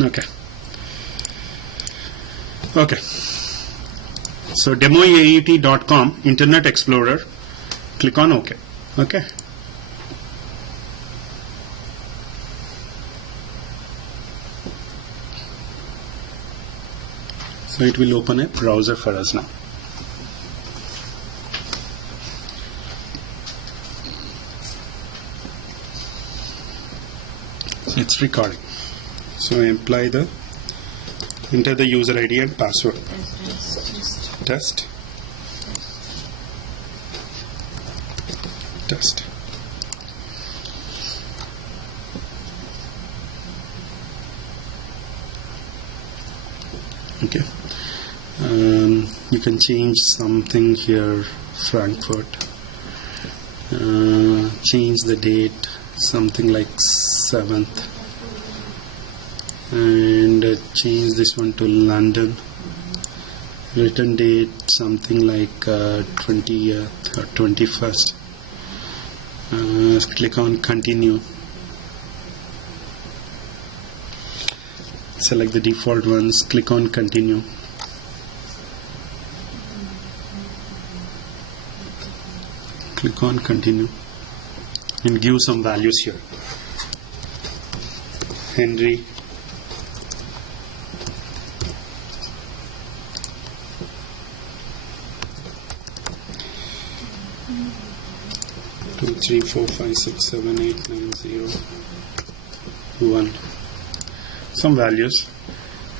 Okay. So demoaet.com, Internet Explorer, click on OK. Okay. So it will open a browser for us now. So it's recording. So enter the user ID and password. Test. Okay. You can change something here, Frankfurt. Change the date, something like 7th. And change this one to London. Return date, something like 20th or 21st. Click on continue. Select the default ones, click on continue. Click on continue and give some values here. Henry, two, 3, 4, 5, 6, 7, 8, 9, 0, 1. Some values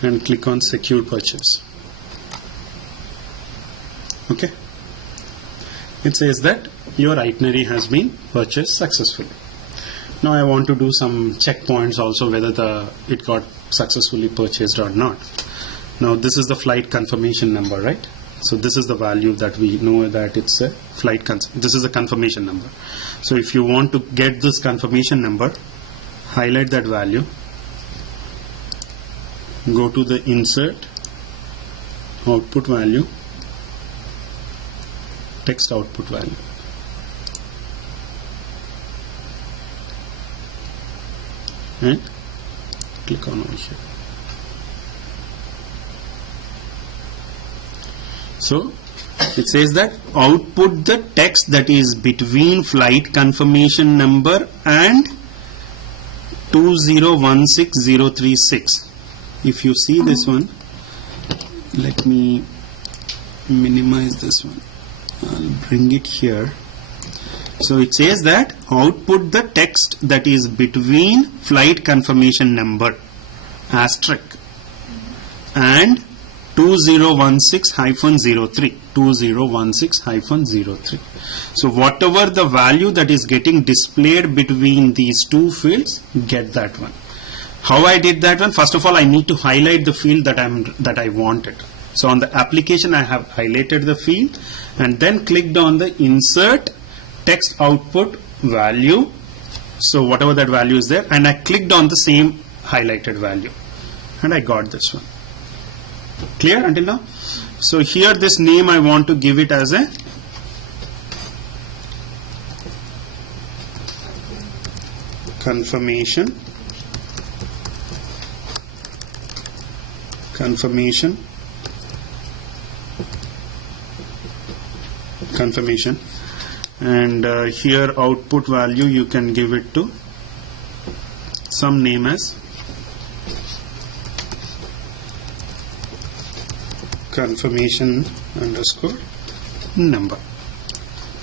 and click on secure purchase. Okay. It says that your itinerary has been purchased successfully. Now I want to do some checkpoints also whether it got successfully purchased or not. Now this is the flight confirmation number, right? So this is the value that we know that it's a this is a confirmation number. So if you want to get this confirmation number, highlight that value, go to the insert, output value, text output value. And click on over here. So it says that output the text that is between flight confirmation number and 2016036. If you see this one, let me minimize this one. I'll bring it here. So it says that output the text that is between flight confirmation number asterisk and 2016-03. 2016-03. So whatever the value that is getting displayed between these two fields, get that one. How I did that one? First of all, I need to highlight the field that I wanted. So on the application, I have highlighted the field and then clicked on the insert text output value. So whatever that value is there, and I clicked on the same highlighted value and I got this one. Clear until now? So here this name I want to give it as a confirmation and here output value you can give it to some name as confirmation underscore number.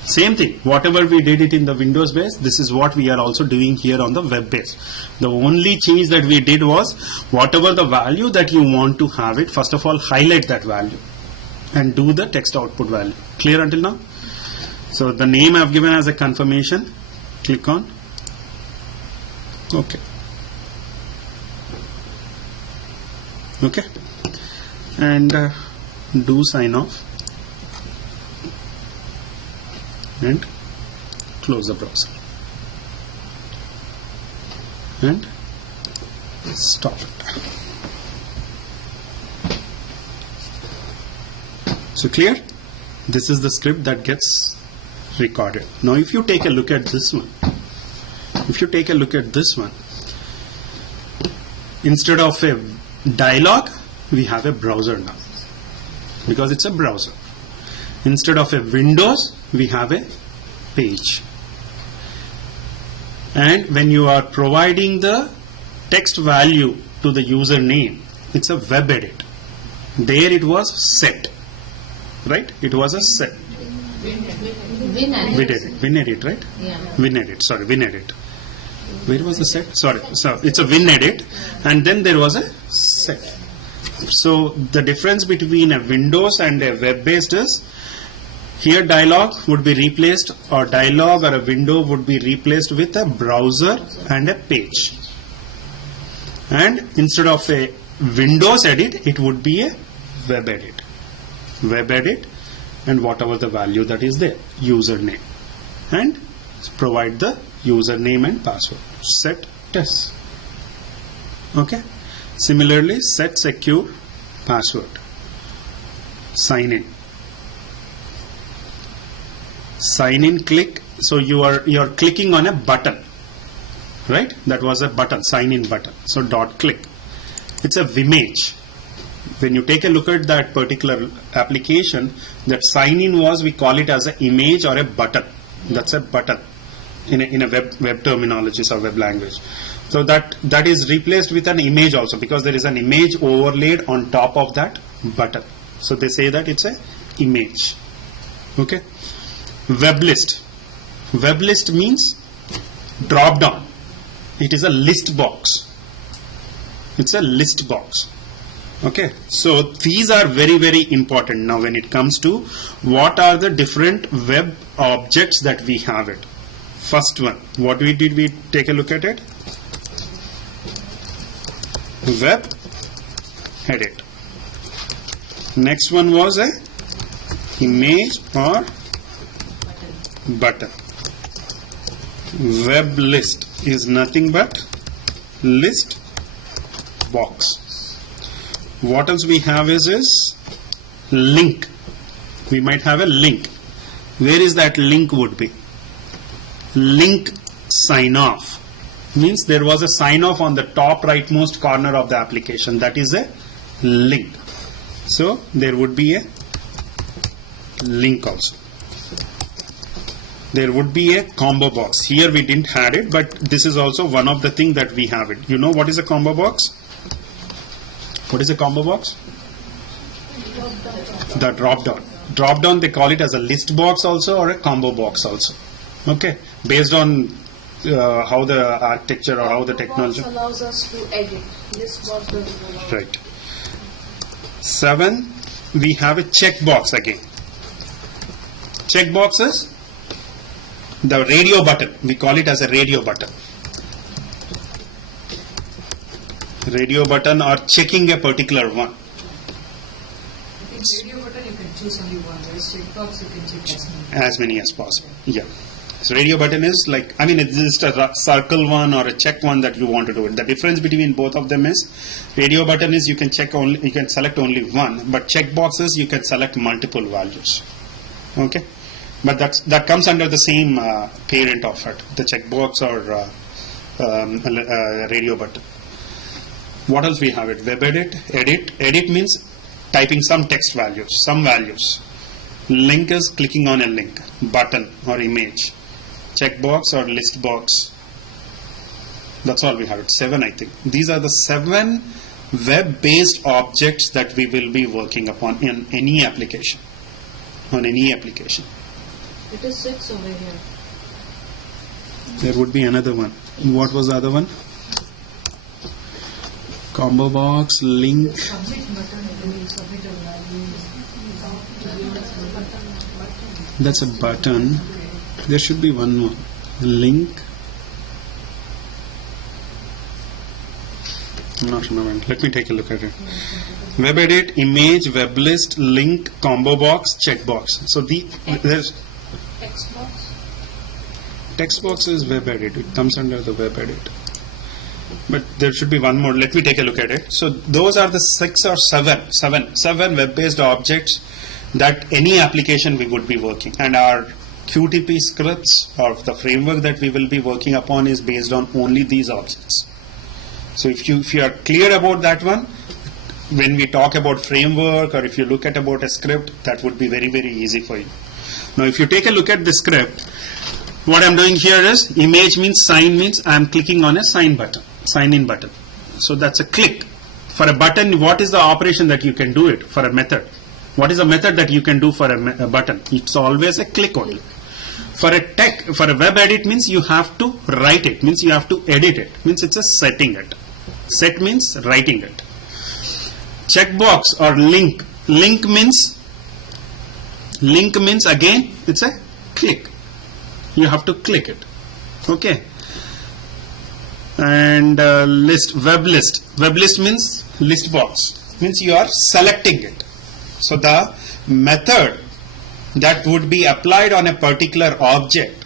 Same thing, whatever we did it in the Windows base, this is what we are also doing here on the web base. The only change that we did was whatever the value that you want to have it, first of all highlight that value and do the text output value. Clear until now? So the name I've given as a confirmation, click on OK. Okay, and do sign off and close the browser and stop it. So clear? This is the script that gets recorded. Now if you take a look at this one, Instead of a dialog, we have a browser now, because it's a browser. Instead of a Windows, we have a page. And when you are providing the text value to the username, it's a web edit. There it was set, right? It was a set. WinEdit, right? Yeah. WinEdit. Where was the set? Sorry. So it's a WinEdit, and then there was a set. So the difference between a Windows and a web-based is, here dialog would be replaced, or dialog or a window would be replaced with a browser and a page. And instead of a Windows edit, it would be a web edit. Web edit, and whatever the value that is there, username, and provide the username and password. Set test. Okay. Similarly, set secure password. Sign in. Sign in click. So you are clicking on a button, right? That was a button, sign in button. So dot click. It's a Vimage. When you take a look at that particular application, that sign in was, we call it as an image or a button. That's a button in a web terminologies or web language. So that is replaced with an image also, because there is an image overlaid on top of that button. So they say that it's a image. Okay. Web list. Web list means drop down. It is a list box. It's a list box. Okay, so these are very, very important now when it comes to what are the different web objects that we have it. First one, what we take a look at it? Web edit. Next one was a image or button. Web list is nothing but list box. What else we have is link. We might have a link. Where is that link would be? Link sign off. Means there was a sign off on the top rightmost corner of the application. That is a link. So there would be a link also. There would be a combo box. Here we didn't have it, but this is also one of the things that we have it. You know what is a combo box? What is a combo box? The drop down. Drop down, they call it as a list box also, or a combo box also. Okay, based on how the architecture or how the technology allows us to edit. List box doesn't allow. Right. 7, we have a checkbox again. Checkbox is the radio button. We call it as a radio button. Radio button, or checking a particular one. In radio button, you can choose only one. Whereas checkbox, you can check As many as possible. Yeah. So radio button is like, I mean, it's just a circle one or a check one that you want to do it. The difference between both of them is, radio button is you can select only one, but checkbox is you can select multiple values. Okay. But that comes under the same parent of it, the checkbox or radio button. What else we have it? Web edit. Edit means typing some text values, some values. Link is clicking on a link, button or image. Checkbox or list box. That's all we have it. 7, I think. These are the 7 web-based objects that we will be working upon in any application. On any application. It is 6 over here. There would be another one. What was the other one? Combo box, link. Submit button, you submit a value. That's a button. There should be one more. Link. I'm not remembering. Let me take a look at it. Web edit, image, web list, link, combo box, checkbox. So there's Text box. text box is web edit. It comes under the web edit. But there should be one more. Let me take a look at it. So those are the 6 or 7 web-based objects that any application we would be working. And our QTP scripts or the framework that we will be working upon is based on only these objects. So if you are clear about that one, when we talk about framework or if you look at about a script, that would be very, very easy for you. Now if you take a look at the script, what I'm doing here is image means sign means I'm clicking on a sign in button. So that's a click. For a button, what is the operation that you can do it for a method? What is a method that you can do for a button? It's always a click only. For a web edit means you have to write it, means you have to edit it, means it's a setting it. Set means writing it. Checkbox or link. Link means again it's a click. You have to click it. Okay. And list, web list. Web list means list box. Means you are selecting it. So the method that would be applied on a particular object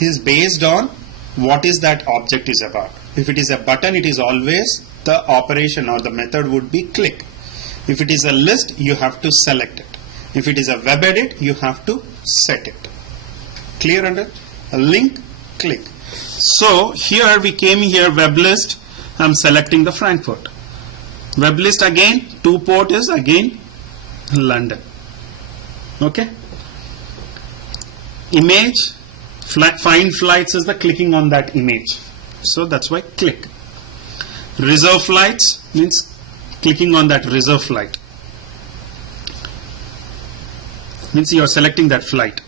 is based on what is that object is about. If it is a button, it is always the operation or the method would be click. If it is a list, you have to select it. If it is a web edit, you have to set it. Clear under? A link, click. So here we came here, web list, I'm selecting the Frankfurt. Web list again, 2 port is again London. Okay. Image, find flights is the clicking on that image. So that's why click. Reserve flights means clicking on that reserve flight. Means you are selecting that flight.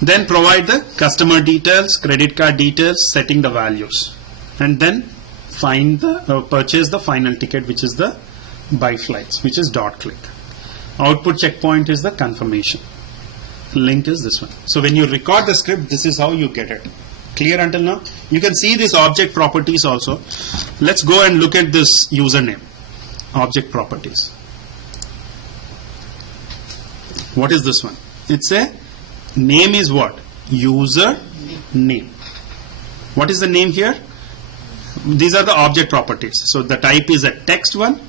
Then provide the customer details, credit card details, setting the values. And then find the purchase the final ticket, which is the buy flights, which is dot click. Output checkpoint is the confirmation. Link is this one. So when you record the script, this is how you get it. Clear until now? You can see these object properties also. Let's go and look at this username. Object properties. What is this one? It's a name is what? User name. What is the name here? These are the object properties. So the type is a text one.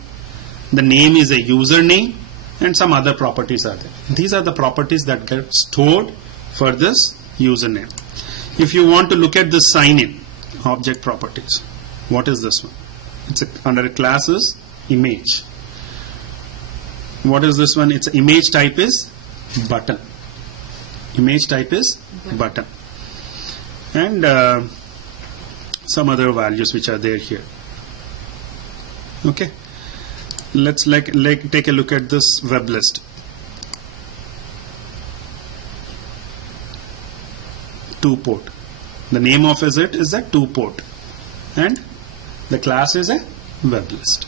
The name is a username. And some other properties are there. These are the properties that get stored for this username. If you want to look at the sign in object properties, what is this one? It's under classes image. What is this one? It's image type is button. Image type is button. And some other values which are there here. Okay. Let's take a look at this web list. 2 port. The name of it is a 2 port. And the class is a web list.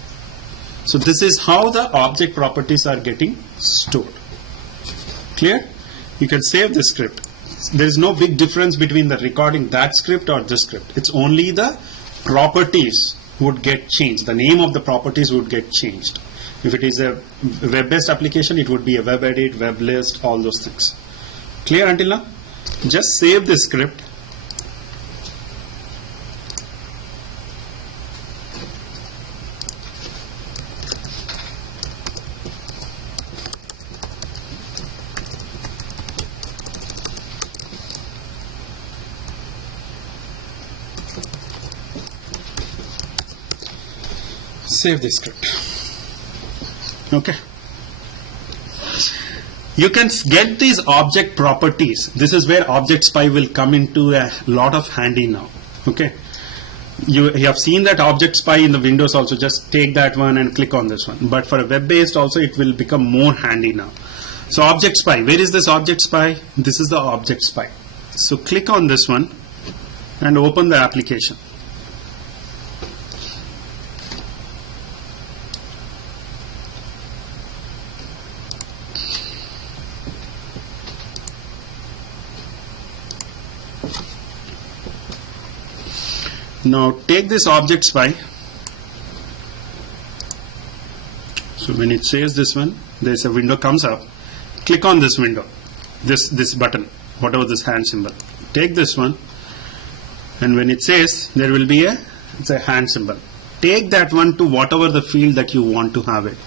So this is how the object properties are getting stored. Clear? You can save this script. There is no big difference between the recording that script or this script. It's only the properties would get changed. The name of the properties would get changed. If it is a web-based application, it would be a web edit, web list, all those things. Clear until now? Just save the script. Save the script. Okay. You can get these object properties. This is where Object Spy will come into a lot of handy now. Okay. You have seen that Object Spy in the Windows also. Just take that one and click on this one. But for a web-based also, it will become more handy now. So Object Spy. Where is this Object Spy? This is the Object Spy. So click on this one and open the application. Now take this Object Spy. So when it says this one, there's a window comes up. Click on this window, this button, whatever this hand symbol. Take this one, and when it says there will be it's a hand symbol. Take that one to whatever the field that you want to have it.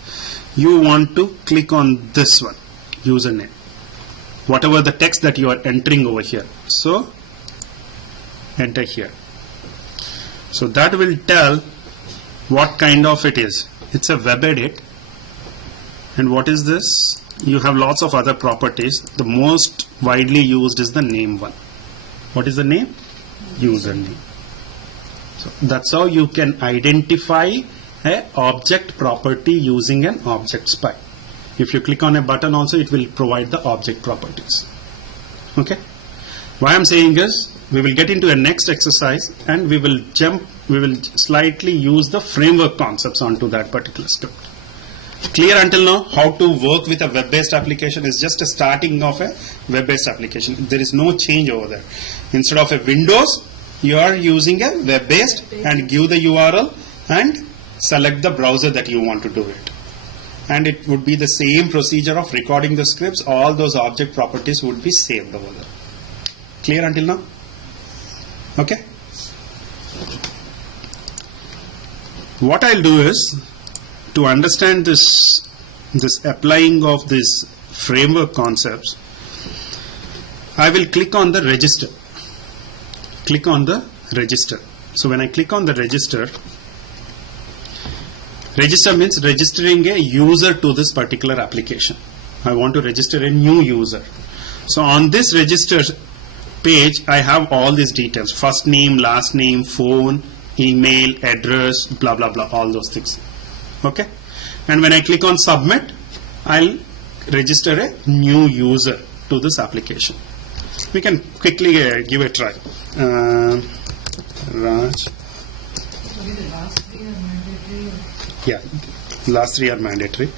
You want to click on this one, username. Whatever the text that you are entering over here. So enter here. So that will tell what kind of it is. It's a web edit. And what is this? You have lots of other properties. The most widely used is the name one. What is the name? Username. So that's how you can identify a object property using an object spy. If you click on a button also, it will provide the object properties. Okay. Why I'm saying is, we will get into a next exercise and we will slightly use the framework concepts onto that particular script. Clear until now? How to work with a web-based application is just a starting of a web-based application. There is no change over there. Instead of a Windows, you are using a web-based and give the URL and select the browser that you want to do it. And it would be the same procedure of recording the scripts. All those object properties would be saved over there. Clear until now? Okay. What I'll do is, to understand this applying of this framework concepts, I will click on the register. Click on the register. So when I click on the register means registering a user to this particular application. I want to register a new user. So on this register page, I have all these details: first name, last name, phone, email, address, blah blah blah, all those things. Okay. And when I click on submit, I'll register a new user to this application. We can quickly give a try. Raj. Sorry, the last three are mandatory. Yeah, last three are mandatory.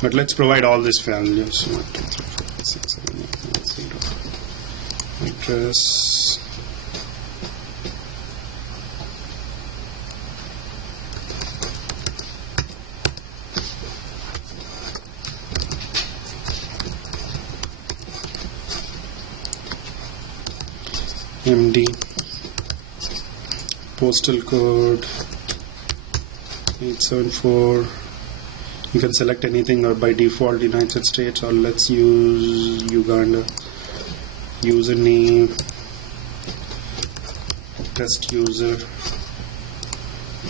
But let's provide all these values. 1, 2, 3, 4, 5, 6, 7, 8, 9, 0. Address. MD, postal code 874. You can select anything, or by default United States, or let's use Uganda. Username, test user,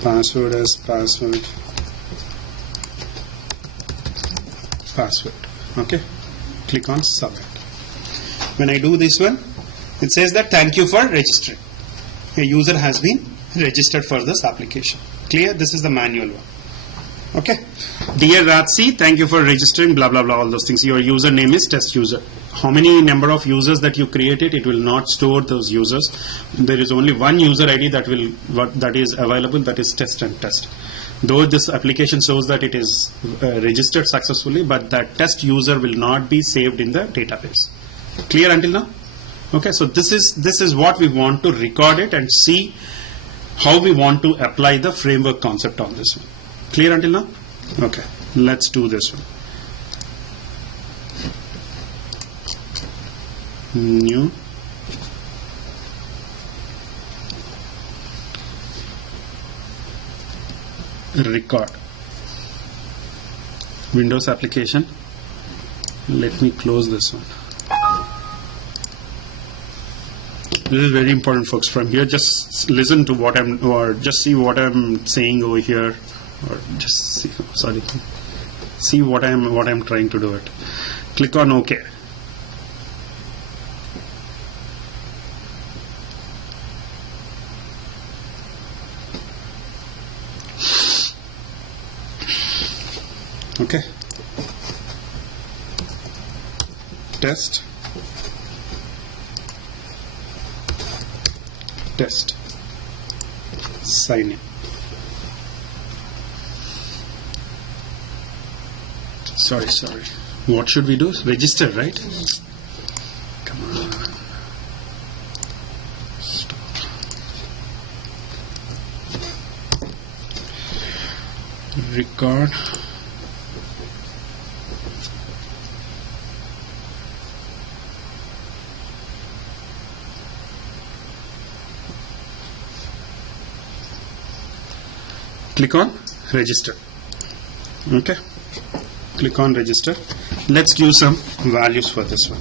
password as password. Okay, click on submit. When I do this one, it says that thank you for registering. A user has been registered for this application. Clear? This is the manual one. Okay. Dear Ratsi, thank you for registering, blah blah blah, all those things. Your username is test user. How many number of users that you created, it will not store those users. There is only one user ID that is available, that is test and test. Though this application shows that it is registered successfully, but that test user will not be saved in the database. Clear until now? Okay, so this is what we want to record it and see how we want to apply the framework concept on this one. Clear until now? Okay, let's do this one. New. Record. Windows application. Let me close this one. This is very important, folks. From here, just listen to what or just see what I'm saying over here, or just see. Sorry, see what I'm trying to do. It. Click on OK. Okay. Test. Test. Sign in. Sorry. What should we do? Register, right? Come on. Stop. Record. Click on register. Okay, click on register. Let's give some values for this one.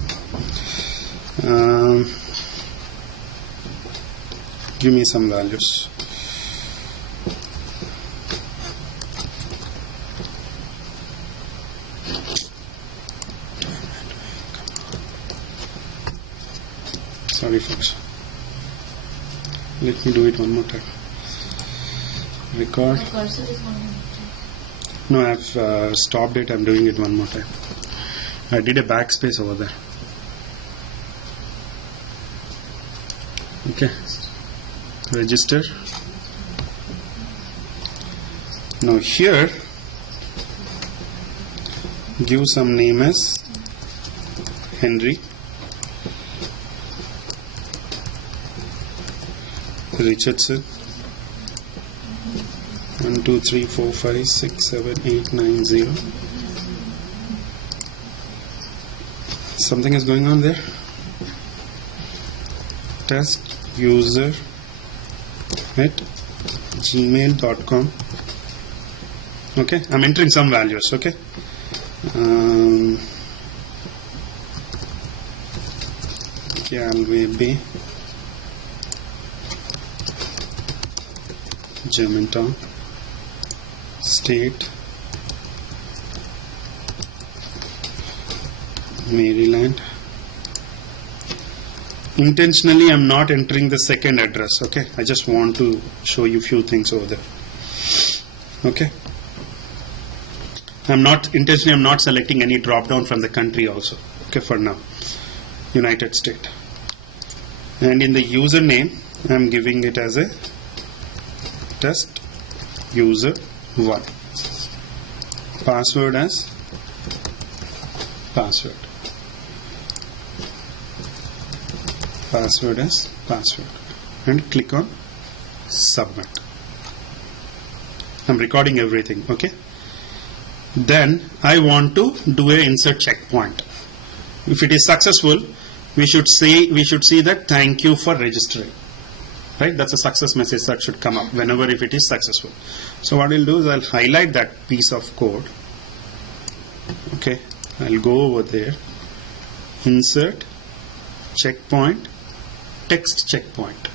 Give me some values. Sorry folks. Let me do it one more time. Record. The cursor is not moving. No, I've stopped it. I'm doing it one more time. I did a backspace over there. Okay. Register. Now here, give some name as Henry, Richardson, 1 2 3 4 5 6 7 8 9 0. Something is going on there. Test user at gmail.com. Okay, I'm entering some values. Okay, Calwebe, Germantown, State, Maryland. Intentionally, I'm not entering the second address. Okay, I just want to show you few things over there. Okay. I'm not selecting any drop down from the country also. Okay, for now, United States. And in the username, I'm giving it as a test user 1. Password as password. Password as password. And click on submit. I'm recording everything. Okay. Then I want to do a insert checkpoint. If it is successful, we should see that thank you for registering. Right? That's a success message that should come up whenever if it is successful. So what I'll do is I'll highlight that piece of code. Okay. I'll go over there. Insert checkpoint, text checkpoint.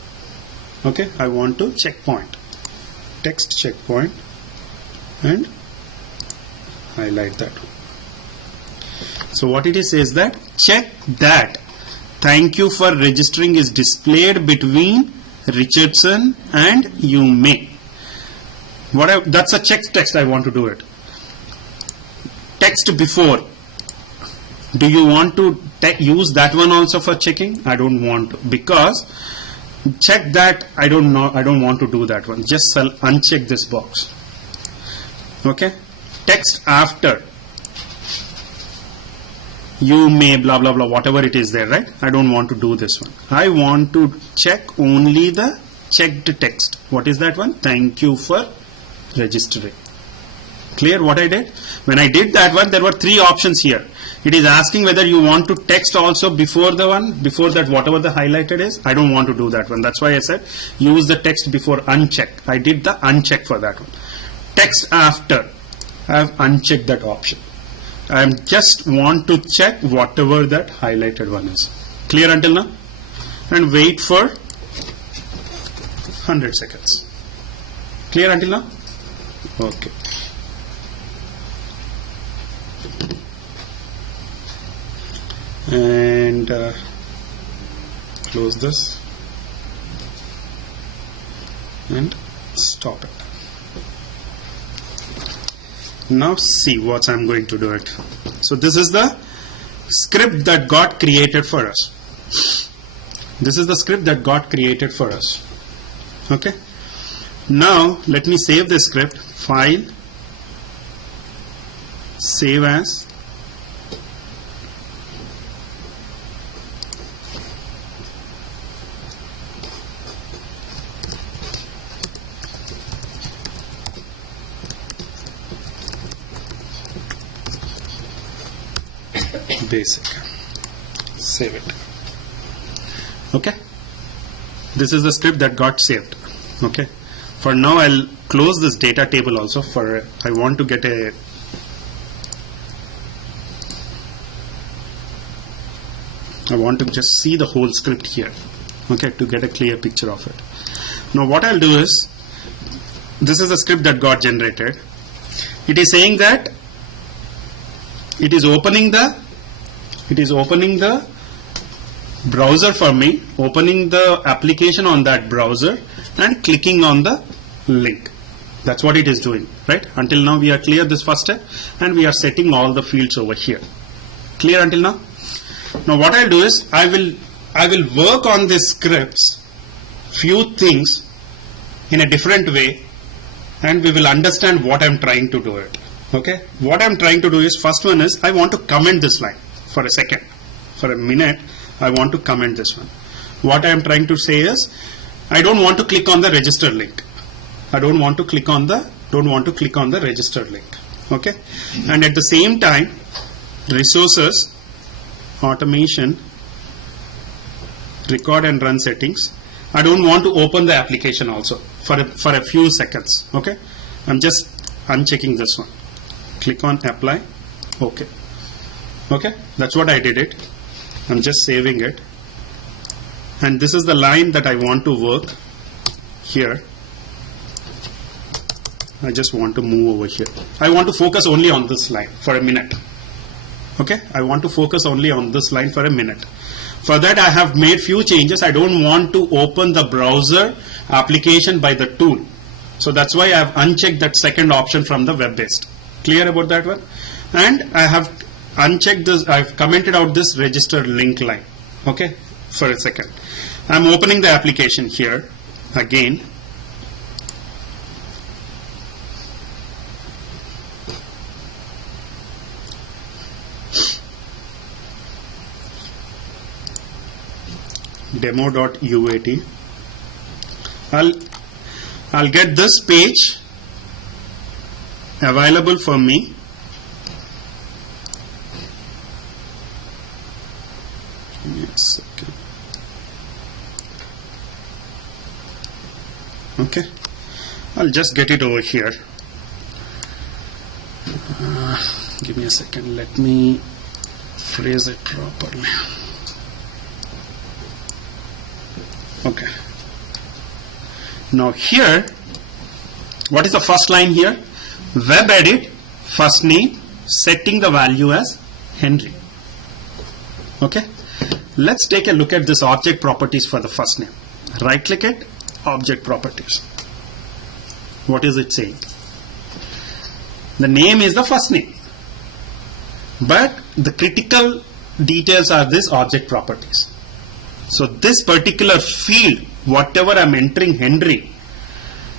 Okay. I want to checkpoint, text checkpoint, and highlight that. So what it is that check that thank you for registering is displayed between Richardson and you may. That's a check text. I want to do it. Text before. Do you want to use that one also for checking? I don't want to, because check that. I don't know. I don't want to do that one. Just uncheck this box. Okay. Text after you may blah blah blah, whatever it is there, right? I don't want to do this one. I want to check only the checked text. What is that one? Thank you for registering. Clear what I did? When I did that one, there were 3 options here. It is asking whether you want to text also before that whatever the highlighted is. I don't want to do that one. That's why I said use the text before uncheck. I did the uncheck for that one. Text after. I have unchecked that option. I just want to check whatever that highlighted one is. Clear until now? And wait for 100 seconds. Clear until now? Okay. And close this and stop it. Now see what I'm going to do it. So this is the script that got created for us. This is the script that got created for us. Okay. Now let me save the script. File, save as, basic. Save it. Okay. This is the script that got saved. Okay. For now, I'll close this data table also. I want to get a I want to just see the whole script here. Okay, to get a clear picture of it. Now what I'll do is, this is the script that got generated. It is saying that it is opening the browser for me, opening the application on that browser and clicking on the link. That's what it is doing, right? Until now we are clear this first step, and we are setting all the fields over here. Clear until now? Now what I'll do is I will work on these scripts, few things in a different way, and we will understand what I'm trying to do it. Okay? What I'm trying to do is, first one is I want to comment this line for a second. For a minute, I want to comment this one. What I'm trying to say is, I don't want to click on the register link. I don't want to click on the register link. Okay? And at the same time, resources, automation, record and run settings. I don't want to open the application also for a few seconds. Okay? I'm checking this one. Click on apply. Okay. Okay? That's what I did it. I'm just saving it. And this is the line that I want to work here. I just want to move over here. I want to focus only on this line for a minute. Okay? I want to focus only on this line for a minute. For that I have made few changes. I don't want to open the browser application by the tool. So that's why I have unchecked that second option from the web-based. Clear about that one? And I have unchecked this, I've commented out this register link line. Okay? For a second. I'm opening the application here again. Demo.uat. I'll get this page available for me. Give me a second. Okay, I'll just get it over here. Give me a second. Let me phrase it properly. Okay. Now here, what is the first line here? Web edit, first name, setting the value as Henry. Okay. Let's take a look at this object properties for the first name. Right click it, object properties. What is it saying? The name is the first name, but the critical details are this object properties. So this particular field, whatever I'm entering Henry,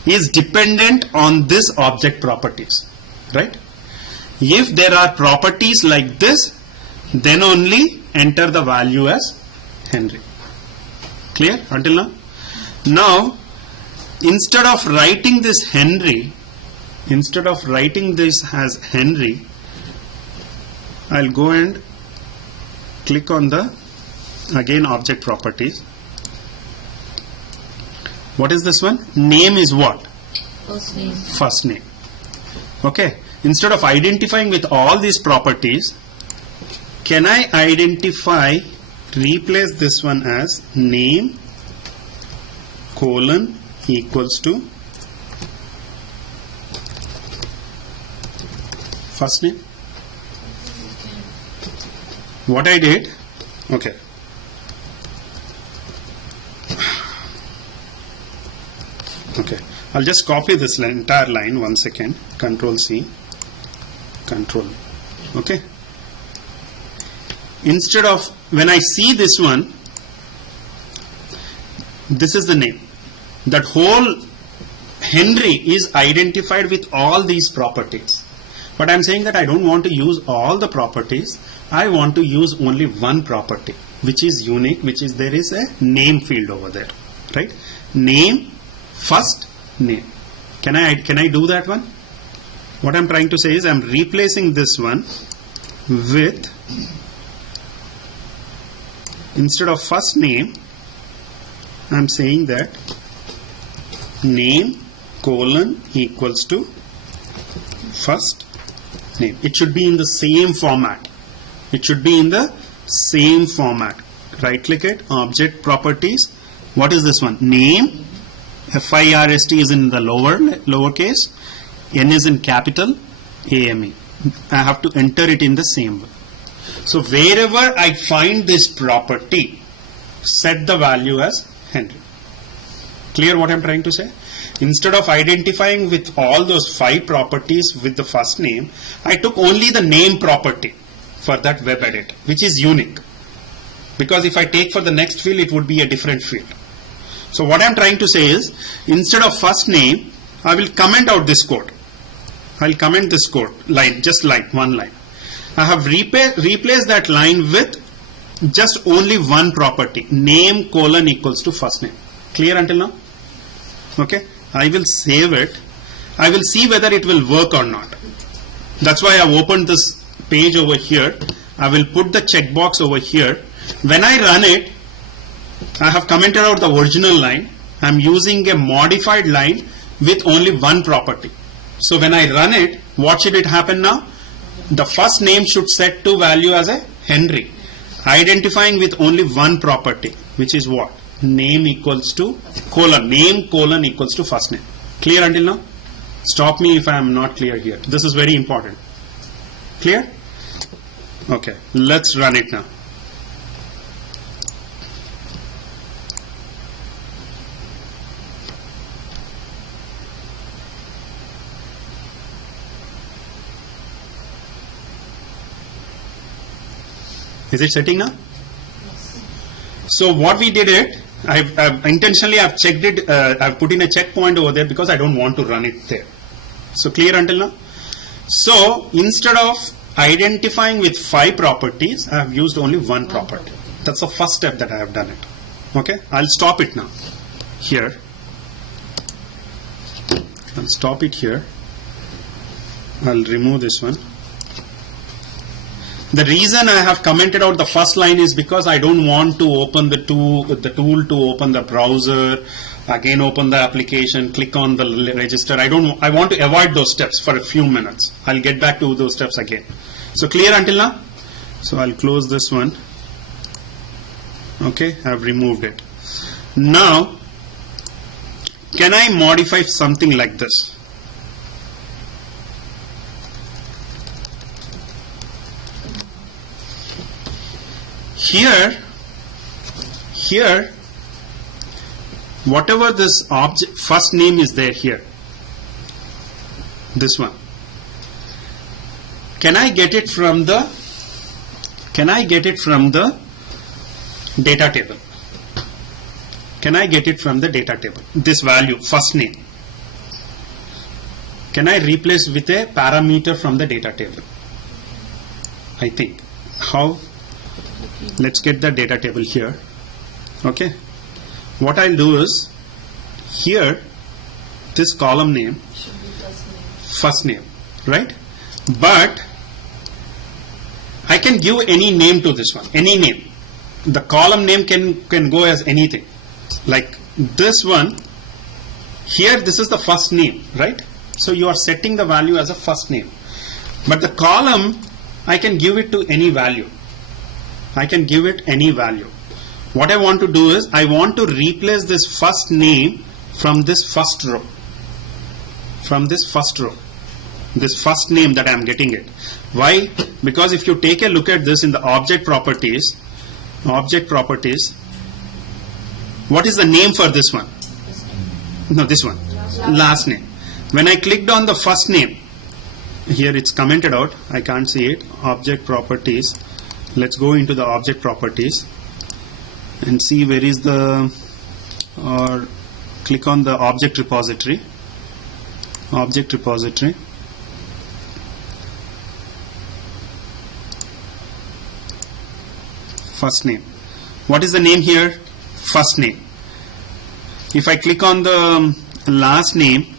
is dependent on this object properties, right? If there are properties like this, then only enter the value as Henry. Clear until now? Now, instead of writing this as Henry, I'll go and click on the again object properties. What is this one? Name is what? First name. First name. Okay. Instead of identifying with all these properties, can I replace this one as name colon equals to first name? What I did, okay. Okay, I'll just copy this entire line. One second. Control C, Control. Okay. Instead of, when I see this one, this is the name. That whole Henry is identified with all these properties. But I'm saying that I don't want to use all the properties. I want to use only one property, which is unique, which is there is a name field over there, right? Name, first name. Can I do that one? What I'm trying to say is I'm replacing this one with, instead of first name, I'm saying that name colon equals to first name. It should be in the same format. It should be in the same format. Right click it, object properties. What is this one? Name. FIRST is in the lowercase, N is in capital, AME. I have to enter it in the same way. So wherever I find this property, set the value as Henry. Clear what I'm trying to say? Instead of identifying with all those 5 properties with the first name, I took only the name property for that web edit, which is unique. Because if I take for the next field, it would be a different field. So what I'm trying to say is, instead of first name, I will comment out this code. I'll comment this code, line, just line, one line. I have replaced that line with just only one property, name : equals to first name. Clear until now? Okay. I will save it. I will see whether it will work or not. That's why I've opened this page over here. I will put the checkbox over here. When I run it, I have commented out the original line. I'm using a modified line with only one property. So when I run it, what should it happen now? The first name should set to value as a Henry, identifying with only one property, which is what? Name equals to colon. Name : equals to first name. Clear until now? Stop me if I am not clear here. This is very important. Clear? Okay, let's run it now. Is it setting now? So what we did it, I've intentionally I've checked it, I've put in a checkpoint over there because I don't want to run it there. So clear until now? So instead of identifying with 5 properties, I have used only one property. That's the first step that I have done it. Okay, I'll stop it now. Here. I'll stop it here. I'll remove this one. The reason I have commented out the first line is because I don't want to open the tool to open the browser, again open the application, click on the register. I want to avoid those steps for a few minutes. I'll get back to those steps again. So clear until now? So I'll close this one. Okay, I've removed it. Now, can I modify something like this? Here, whatever this object first name is there here, this one, can I get it from the data table? Can I get it from the data table? This value, first name, can I replace with a parameter from the data table? I think. How? Let's get the data table here. Okay. What I'll do is, here, this column name, first name, right? But I can give any name to this one, any name. The column name can go as anything. Like this one, here this is the first name, right? So you are setting the value as a first name. But the column, I can give it to any value. I can give it any value. What I want to do is, I want to replace this first name from this first row. From this first row. This first name that I am getting it. Why? Because if you take a look at this in the object properties, what is the name for this one? No, this one. Last name. When I clicked on the first name, here it's commented out, I can't see it. Object properties. Let's go into the object properties and see where is the, or click on the object repository. Object repository. First name. What is the name here? First name. If I click on the last name,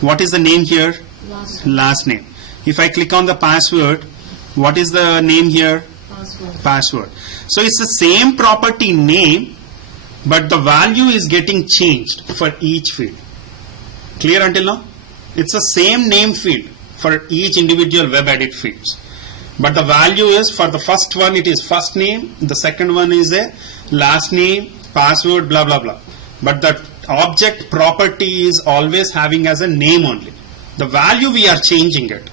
what is the name here? Last name. If I click on the password, what is the name here? Password. So it's the same property name, but the value is getting changed for each field. Clear until now? It's the same name field for each individual web edit fields. But the value is, for the first one it is first name, the second one is a last name, password, blah blah blah. But the object property is always having as a name only. The value we are changing it.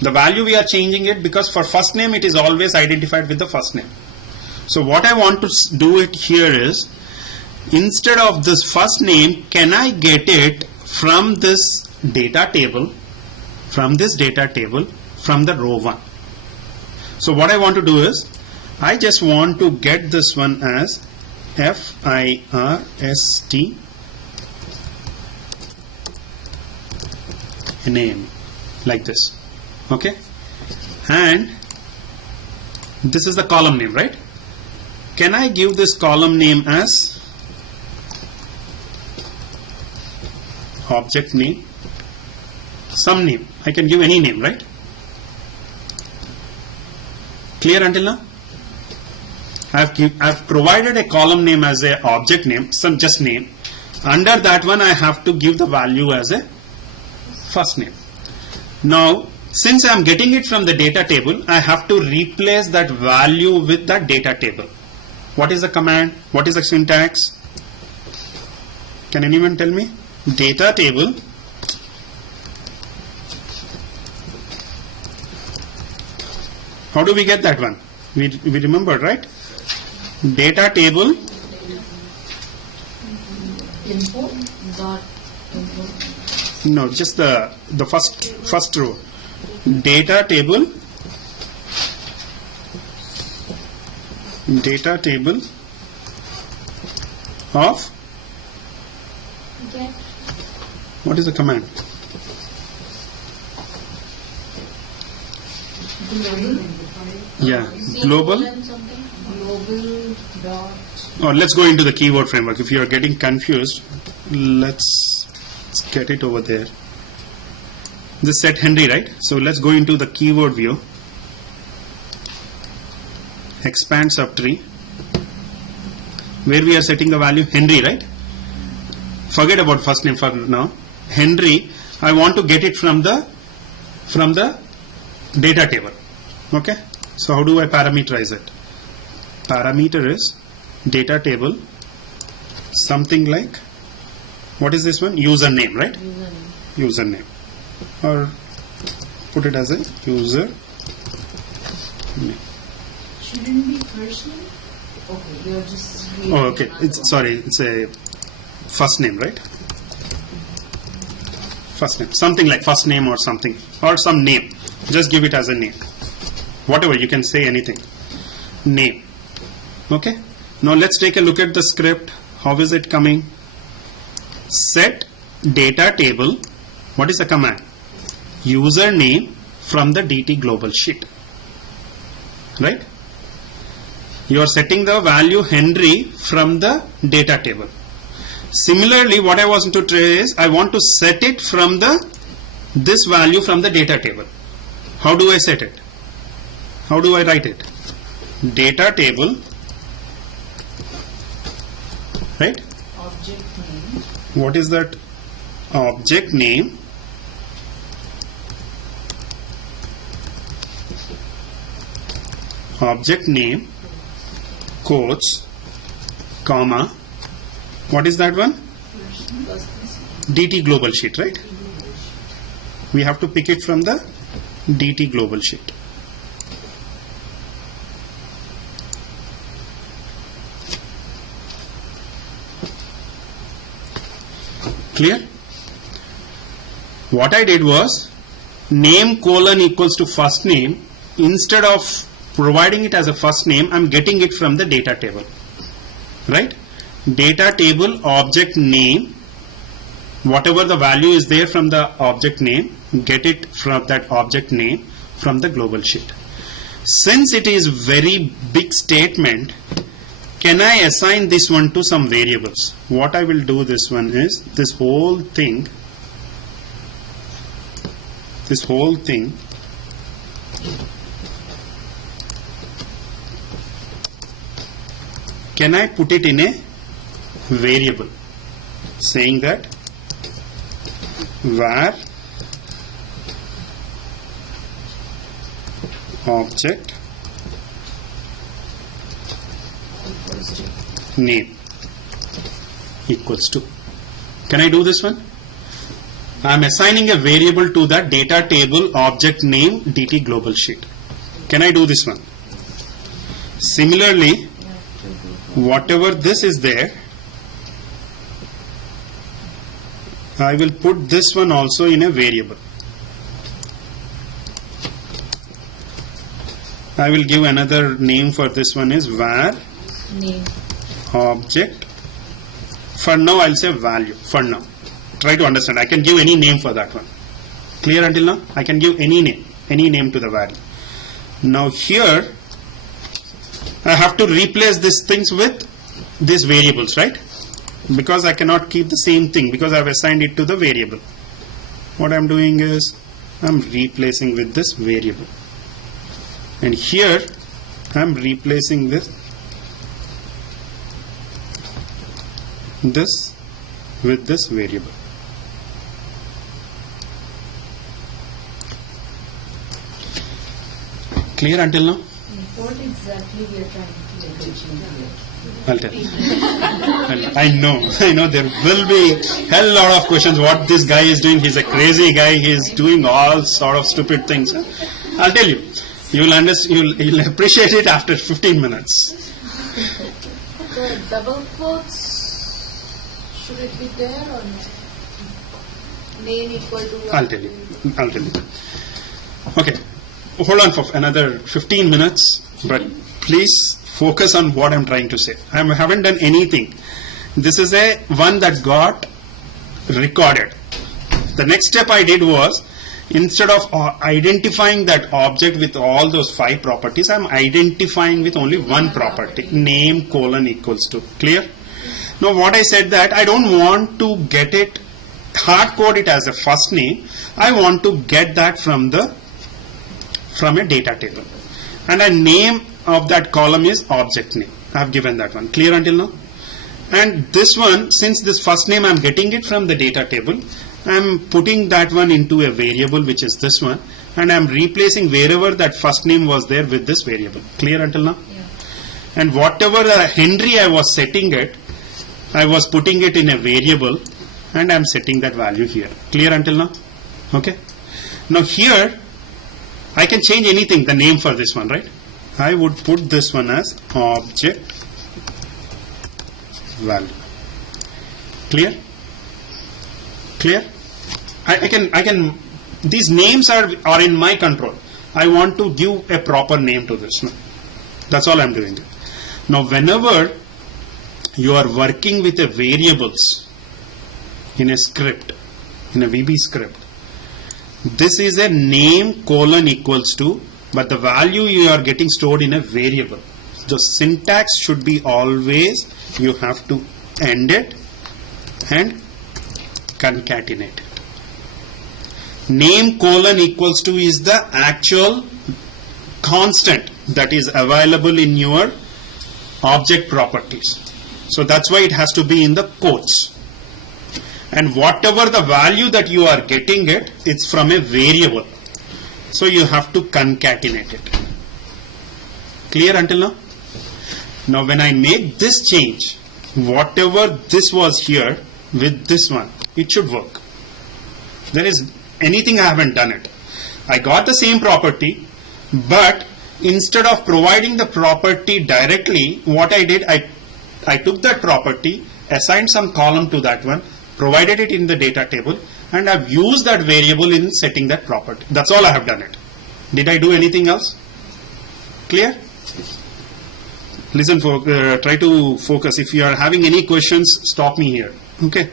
The value we are changing it because for first name it is always identified with the first name. So what I want to do it here is, instead of this first name, can I get it from this data table, from the row 1. So what I want to do is, I just want to get this one as FIRST name, like this. Okay, and this is the column name, right? Can I give this column name as object name? Some name. I can give any name, right? Clear until now? I've provided a column name as a object name, some just name. Under that one, I have to give the value as a first name. Now, since I am getting it from the data table, I have to replace that value with that data table. What is the command? What is the syntax? Can anyone tell me? Data table. How do we get that one? We remembered, right? Data table. Info dot info. No, just the first row. Data table. Data table of. Get What is the command? Global. Yeah, global. colon something. Global dot. Oh, let's go into the keyword framework. If you are getting confused, let's get it over there. This set Henry, right? So let's go into the keyword view. Expand subtree. Where we are setting the value Henry, right? Forget about first name for now. Henry, I want to get it from the data table. Okay? So how do I parameterize it? Parameter is data table, something like, what is this one? Username, right? Username. Or put it as a user name. Shouldn't be first name? Okay, you're just. Oh, okay. It's a first name, right? First name. Something like first name or something. Or some name. Just give it as a name. Whatever, you can say anything. Name. Okay? Now let's take a look at the script. How is it coming? Set data table. What is the command? Username from the DT global sheet. Right? You are setting the value Henry from the data table. Similarly, what I want to try is, I want to set it from this value from the data table. How do I set it? How do I write it? Data table, right? Object name. What is that? Object name. Object name, quotes, comma. What is that one? DT global sheet, right? We have to pick it from the DT global sheet. Clear? What I did was, name colon equals to first name. Instead of providing it as a first name, I'm getting it from the data table. Right? Data table object name, whatever the value is there from the object name, get it from that object name from the global sheet. Since it is very big statement, can I assign this one to some variables? What I will do this one is, this whole thing, can I put it in a variable saying that var object name equals to. Can I do this one? I am assigning a variable to that data table object name DT global sheet. Can I do this one? Similarly, whatever this is there, I will put this one also in a variable. I will give another name for this one is var Name. object. For now I'll say value. For now, try to understand. I can give any name for that one. Clear until now? I can give any name to the value. Now here I have to replace these things with these variables, right? Because I cannot keep the same thing because I have assigned it to the variable. What I'm doing is I'm replacing with this variable. And here I'm replacing this with this variable. Clear until now? What exactly we are trying to achieve here? I'll tell you. I know there will be hell lot of questions. What this guy is doing? He's a crazy guy. He's doing all sort of stupid things. I'll tell you. You'll understand. You'll appreciate it after 15 minutes. The double quotes, should it be there or not? Name equal to. I'll tell you. Okay. Hold on for another 15 minutes, but please focus on what I'm trying to say. I haven't done anything. This is a one that got recorded. The next step I did was, instead of identifying that object with all those 5 properties, I'm identifying with only one property, name : equals to. Clear? Now what I said that I don't want to get it, hard code it as a first name. I want to get that from a data table. And a name of that column is object name. I have given that one. Clear until now? And this one, since this first name I'm getting it from the data table, I'm putting that one into a variable, which is this one, and I'm replacing wherever that first name was there with this variable. Clear until now? Yeah. And whatever Henry I was setting it, I was putting it in a variable, and I'm setting that value here. Clear until now? Okay. Now here I can change anything, the name for this one, right? I would put this one as object value. Clear? I can. These names are in my control. I want to give a proper name to this. That's all I'm doing. Now, whenever you are working with a variables in a script, in a VB script, this is a name : equals to, but the value you are getting stored in a variable. The syntax should be always, you have to end it and concatenate it. Name : equals to is the actual constant that is available in your object properties. So that's why it has to be in the quotes. And whatever the value that you are getting it, it's from a variable. So you have to concatenate it. Clear until now? Now when I make this change, whatever this was here with this one, it should work. There is anything I haven't done it. I got the same property, but instead of providing the property directly, what I did, I took that property, assigned some column to that one, provided it in the data table, and I've used that variable in setting that property. That's all I have done it. Did I do anything else? Clear? Listen, try to focus. If you are having any questions, stop me here. Okay?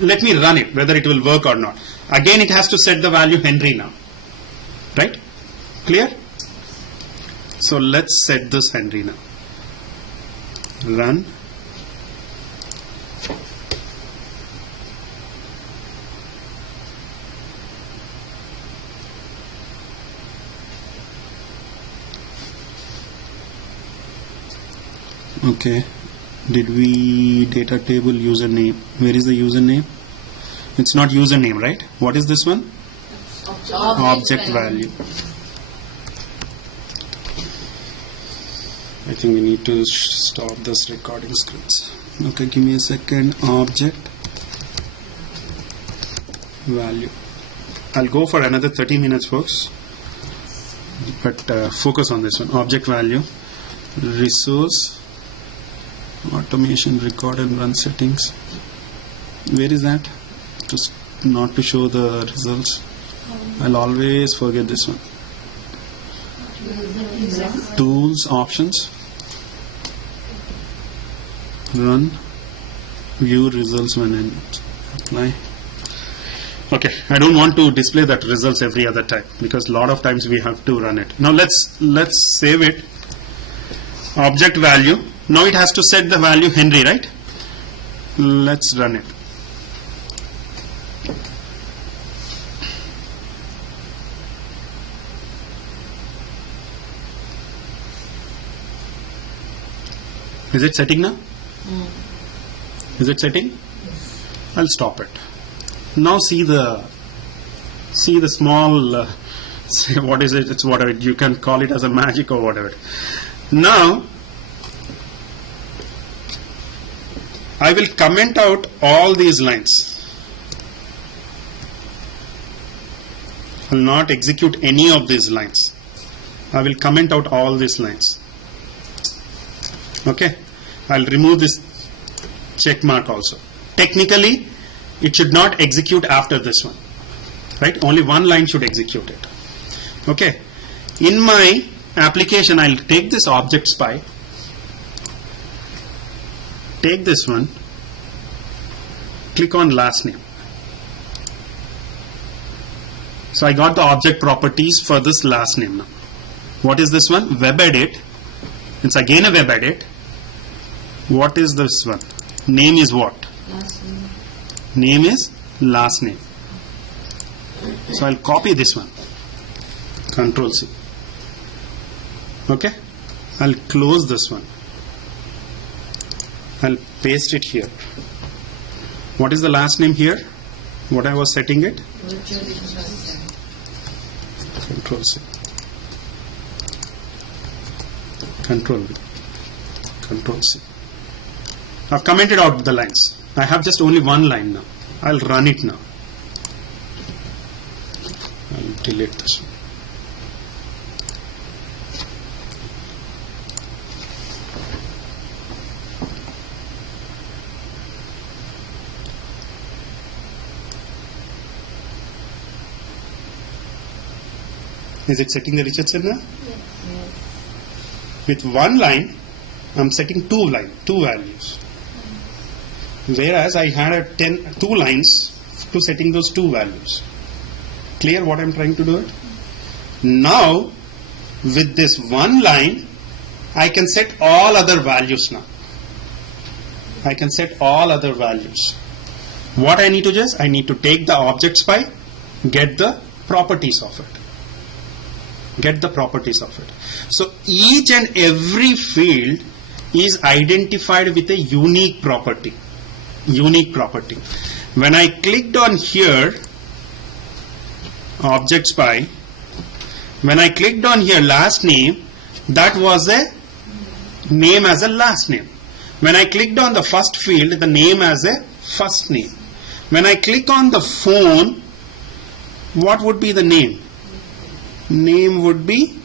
Let me run it, whether it will work or not. Again, it has to set the value Henry now. Right? Clear? So let's set this Henry now. Run. Okay, did we data table username? Where is the username? It's not username, right? What is this one? Object value. I think we need to stop this recording scripts. Okay, give me a second. Object value. I'll go for another 30 minutes, folks. But focus on this one. Object value. Resource Automation record and run settings. Where is that? Just not to show the results. I'll always forget this one. Tools, options, run, view results when I apply. Okay, I don't want to display that results every other time because a lot of times we have to run it. Now let's save it. Object value. Now it has to set the value Henry, right? Let's run it. Is it setting now? Is it setting? I'll stop it. Now see the small what is it? It's whatever you can call it as a magic or whatever. Now I will comment out all these lines. I will not execute any of these lines. I will comment out all these lines. Okay, I'll remove this check mark also. Technically, it should not execute after this one, right? Only one line should execute it. Okay, in my application, I'll take this object spy, take this one, click on last name. So I got the object properties for this last name now. What is this one? Web edit. It's again a web edit. What is this one? Name is what? Last name. Name is last name. So I'll copy this one. Control C. Okay. I'll close this one. I'll paste it here. What is the last name here? What I was setting it? Control C. Control V. Control C. I've commented out the lines. I have just only one line now. I'll run it now. I'll delete this one. Is it setting the Richardson now? Yes. With one line, I'm setting two values. Whereas I had two lines to setting those two values. Clear what I'm trying to do it? Now, with this one line, I can set all other values now. I can set all other values. What I need to just, I need to take the object spy, get the properties of it. Get the properties of it. So each and every field is identified with a unique property. Unique property. When I clicked on here, object spy, when I clicked on here last name, that was a name as a last name. When I clicked on the first field, the name as a first name. When I click on the phone, what would be the name? Name would be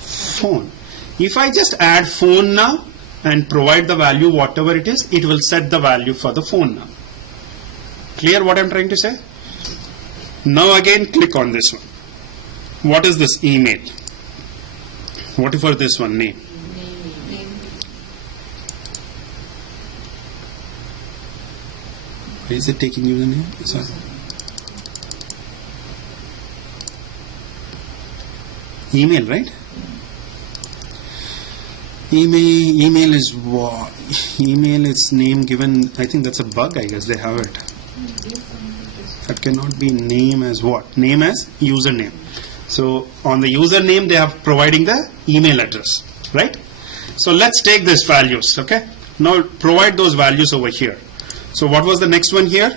phone. If I just add phone now and provide the value whatever it is, it will set the value for the phone now. Clear what I'm trying to say? Now again click on this one. What is this? Email. What for this one? Name. Why is it taking you the name? Sorry. Email, right? Email is what? Email is name given. I think that's a bug. I guess they have it. That cannot be name as what? Name as username. So on the username they have providing the email address, right? So let's take these values. Okay. Now provide those values over here. So what was the next one here?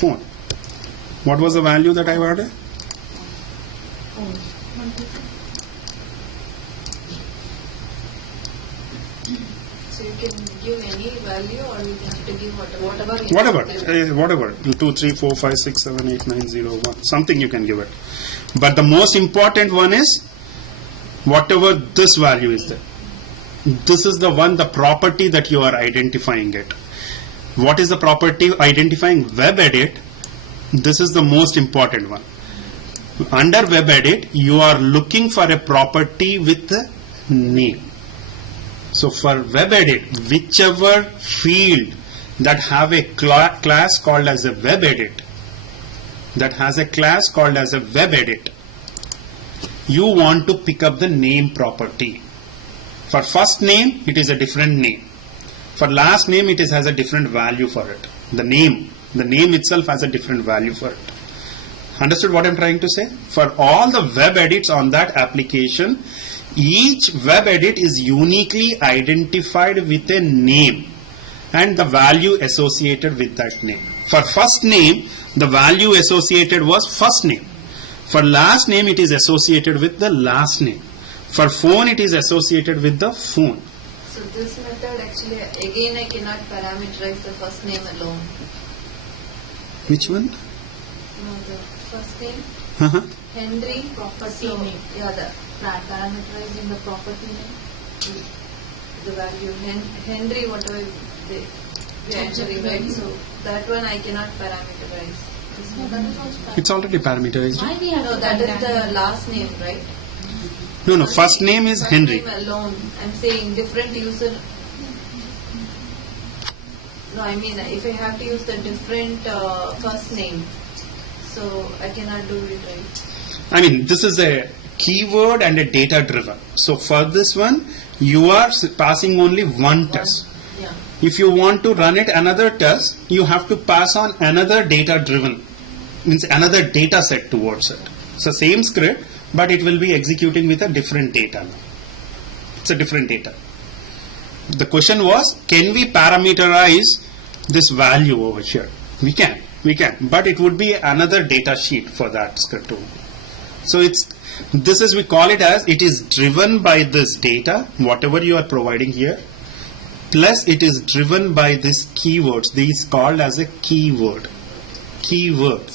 Phone. What was the value that I added? So you can give any value, or you can have to give Whatever. 2, 3, 4, 5, 6, 7, 8, 9, 0, 1. Something you can give it. But the most important one is whatever this value is there. This is the one, the property that you are identifying it. What is the property identifying? Web edit. This is the most important one. Under web edit, you are looking for a property with a name. So for web edit, whichever field that have a class called as a web edit, that has a class called as a web edit, you want to pick up the name property. For first name, it is a different name. For last name, it has a different value for it. The name itself has a different value for it. Understood what I'm trying to say? For all the web edits on that application, each web edit is uniquely identified with a name and the value associated with that name. For first name, the value associated was first name. For last name, it is associated with the last name. For phone, it is associated with the phone. So this method actually, again I cannot parameterize the first name alone. Which one? No, the first name, Uh-huh. Henry, Property so, name. yeah, the Parameterizing the property name. the value Henry, whatever we actually write, so that one I cannot parameterize. No, that is also It's already parameterized. Why Right? we have No, to that find is the last name, right? No, first name is First Henry. name alone. I'm saying different user. No, I mean if I have to use the different first name, so I cannot do it, right? I mean, this is a keyword and a data driven. So for this one, you are passing only one test. Yeah. If you want to run it another test, you have to pass on another data driven, means another data set towards it. So same script, but it will be executing with a different data now. It's a different data. The question was, can we parameterize this value over here? We can, but it would be another data sheet for that script. So this is, we call it as, it is driven by this data, whatever you are providing here, plus it is driven by these keywords. These called as a keyword. Keyword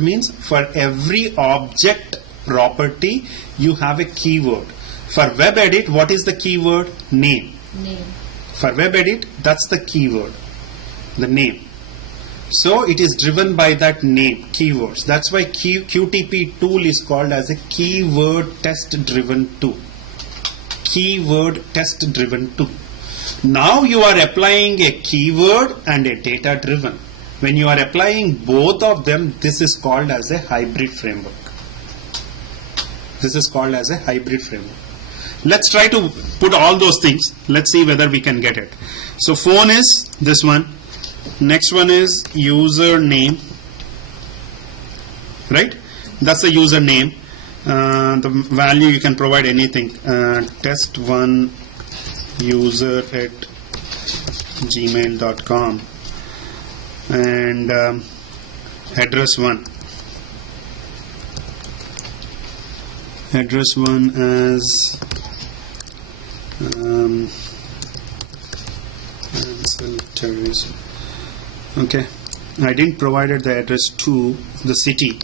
means for every object property you have a keyword. For web edit, what is the keyword? Name. For web edit, that's the keyword, the name. So it is driven by that name, keywords. That's why QTP tool is called as a keyword test driven tool. Keyword test driven tool. Now you are applying a keyword and a data driven. When you are applying both of them, this is called as a hybrid framework. This is called as a hybrid framework. Let's try to put all those things. Let's see whether we can get it. So phone is this one. Next one is username. Right? That's the username. The value you can provide anything. Test1 user at gmail.com. And address 1 as cancel terrorism. Okay, I didn't provided the address to the city.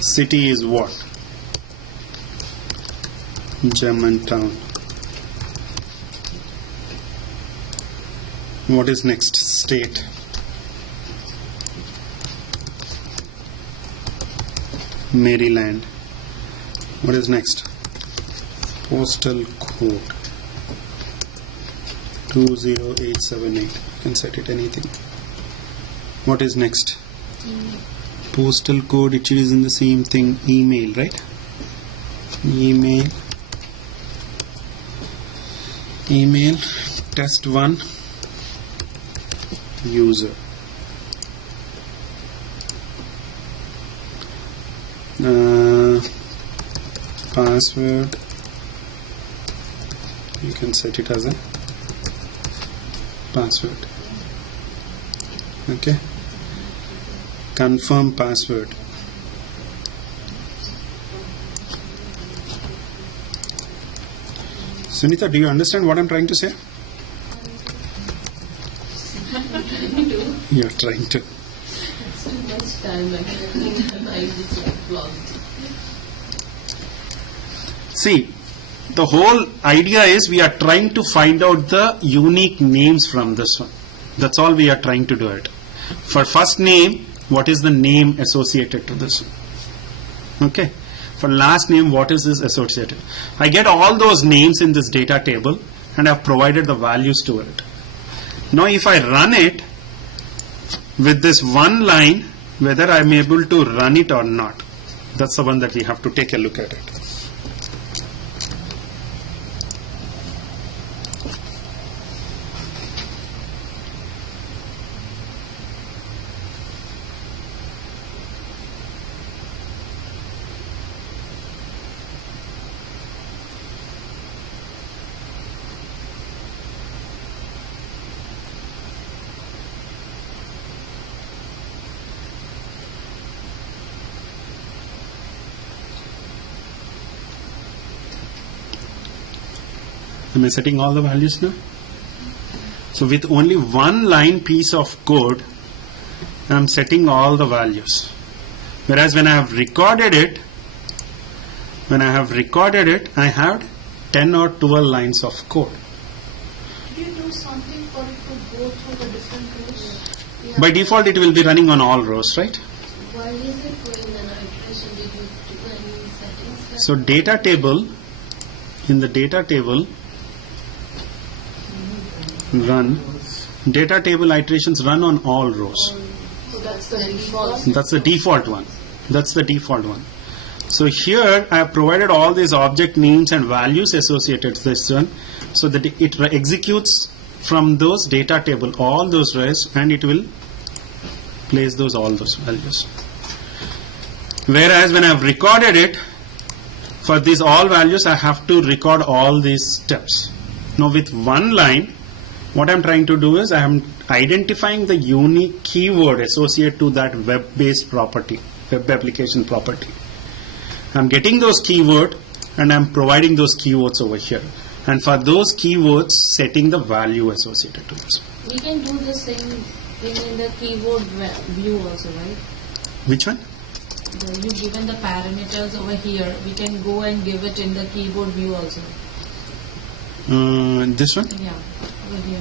City is what? Germantown. What is next? State. Maryland. What is next? Postal code 20878. You can set it anything. What is next? Postal code, it is in the same thing. Email, right? Email test1 user. Password, you can set it as a password. Okay, confirm password. Sunita, do you understand what I'm trying to say? You're trying to. It's too much time. I just like blocked. See, the whole idea is we are trying to find out the unique names from this one. That's all we are trying to do it. For first name, what is the name associated to this one? Okay. For last name, what is this associated? I get all those names in this data table and I've provided the values to it. Now if I run it with this one line, whether I'm able to run it or not, that's the one that we have to take a look at it. Am I setting all the values now? So with only one line piece of code, I am setting all the values. Whereas when I have recorded it, I have 10 or 12 lines of code. Did you do something for it to go through the different rows? By default, it will be running on all rows, right? Why is it going an iteration? Did you do any settings? So data table, in the data table, data table iterations run on all rows. So that's the default. That's the default one. That's the default one. So here I have provided all these object names and values associated to this one, so that it executes from those data table all those rows and it will place all those values. Whereas when I have recorded it, for these all values I have to record all these steps. Now with one line, what I'm trying to do is I am identifying the unique keyword associated to that web-based property, web application property. I'm getting those keywords and I'm providing those keywords over here. And for those keywords, setting the value associated to this. We can do the same thing in the keyword view also, right? Which one? You've given the parameters over here. We can go and give it in the keyboard view also. This one? Yeah, over here.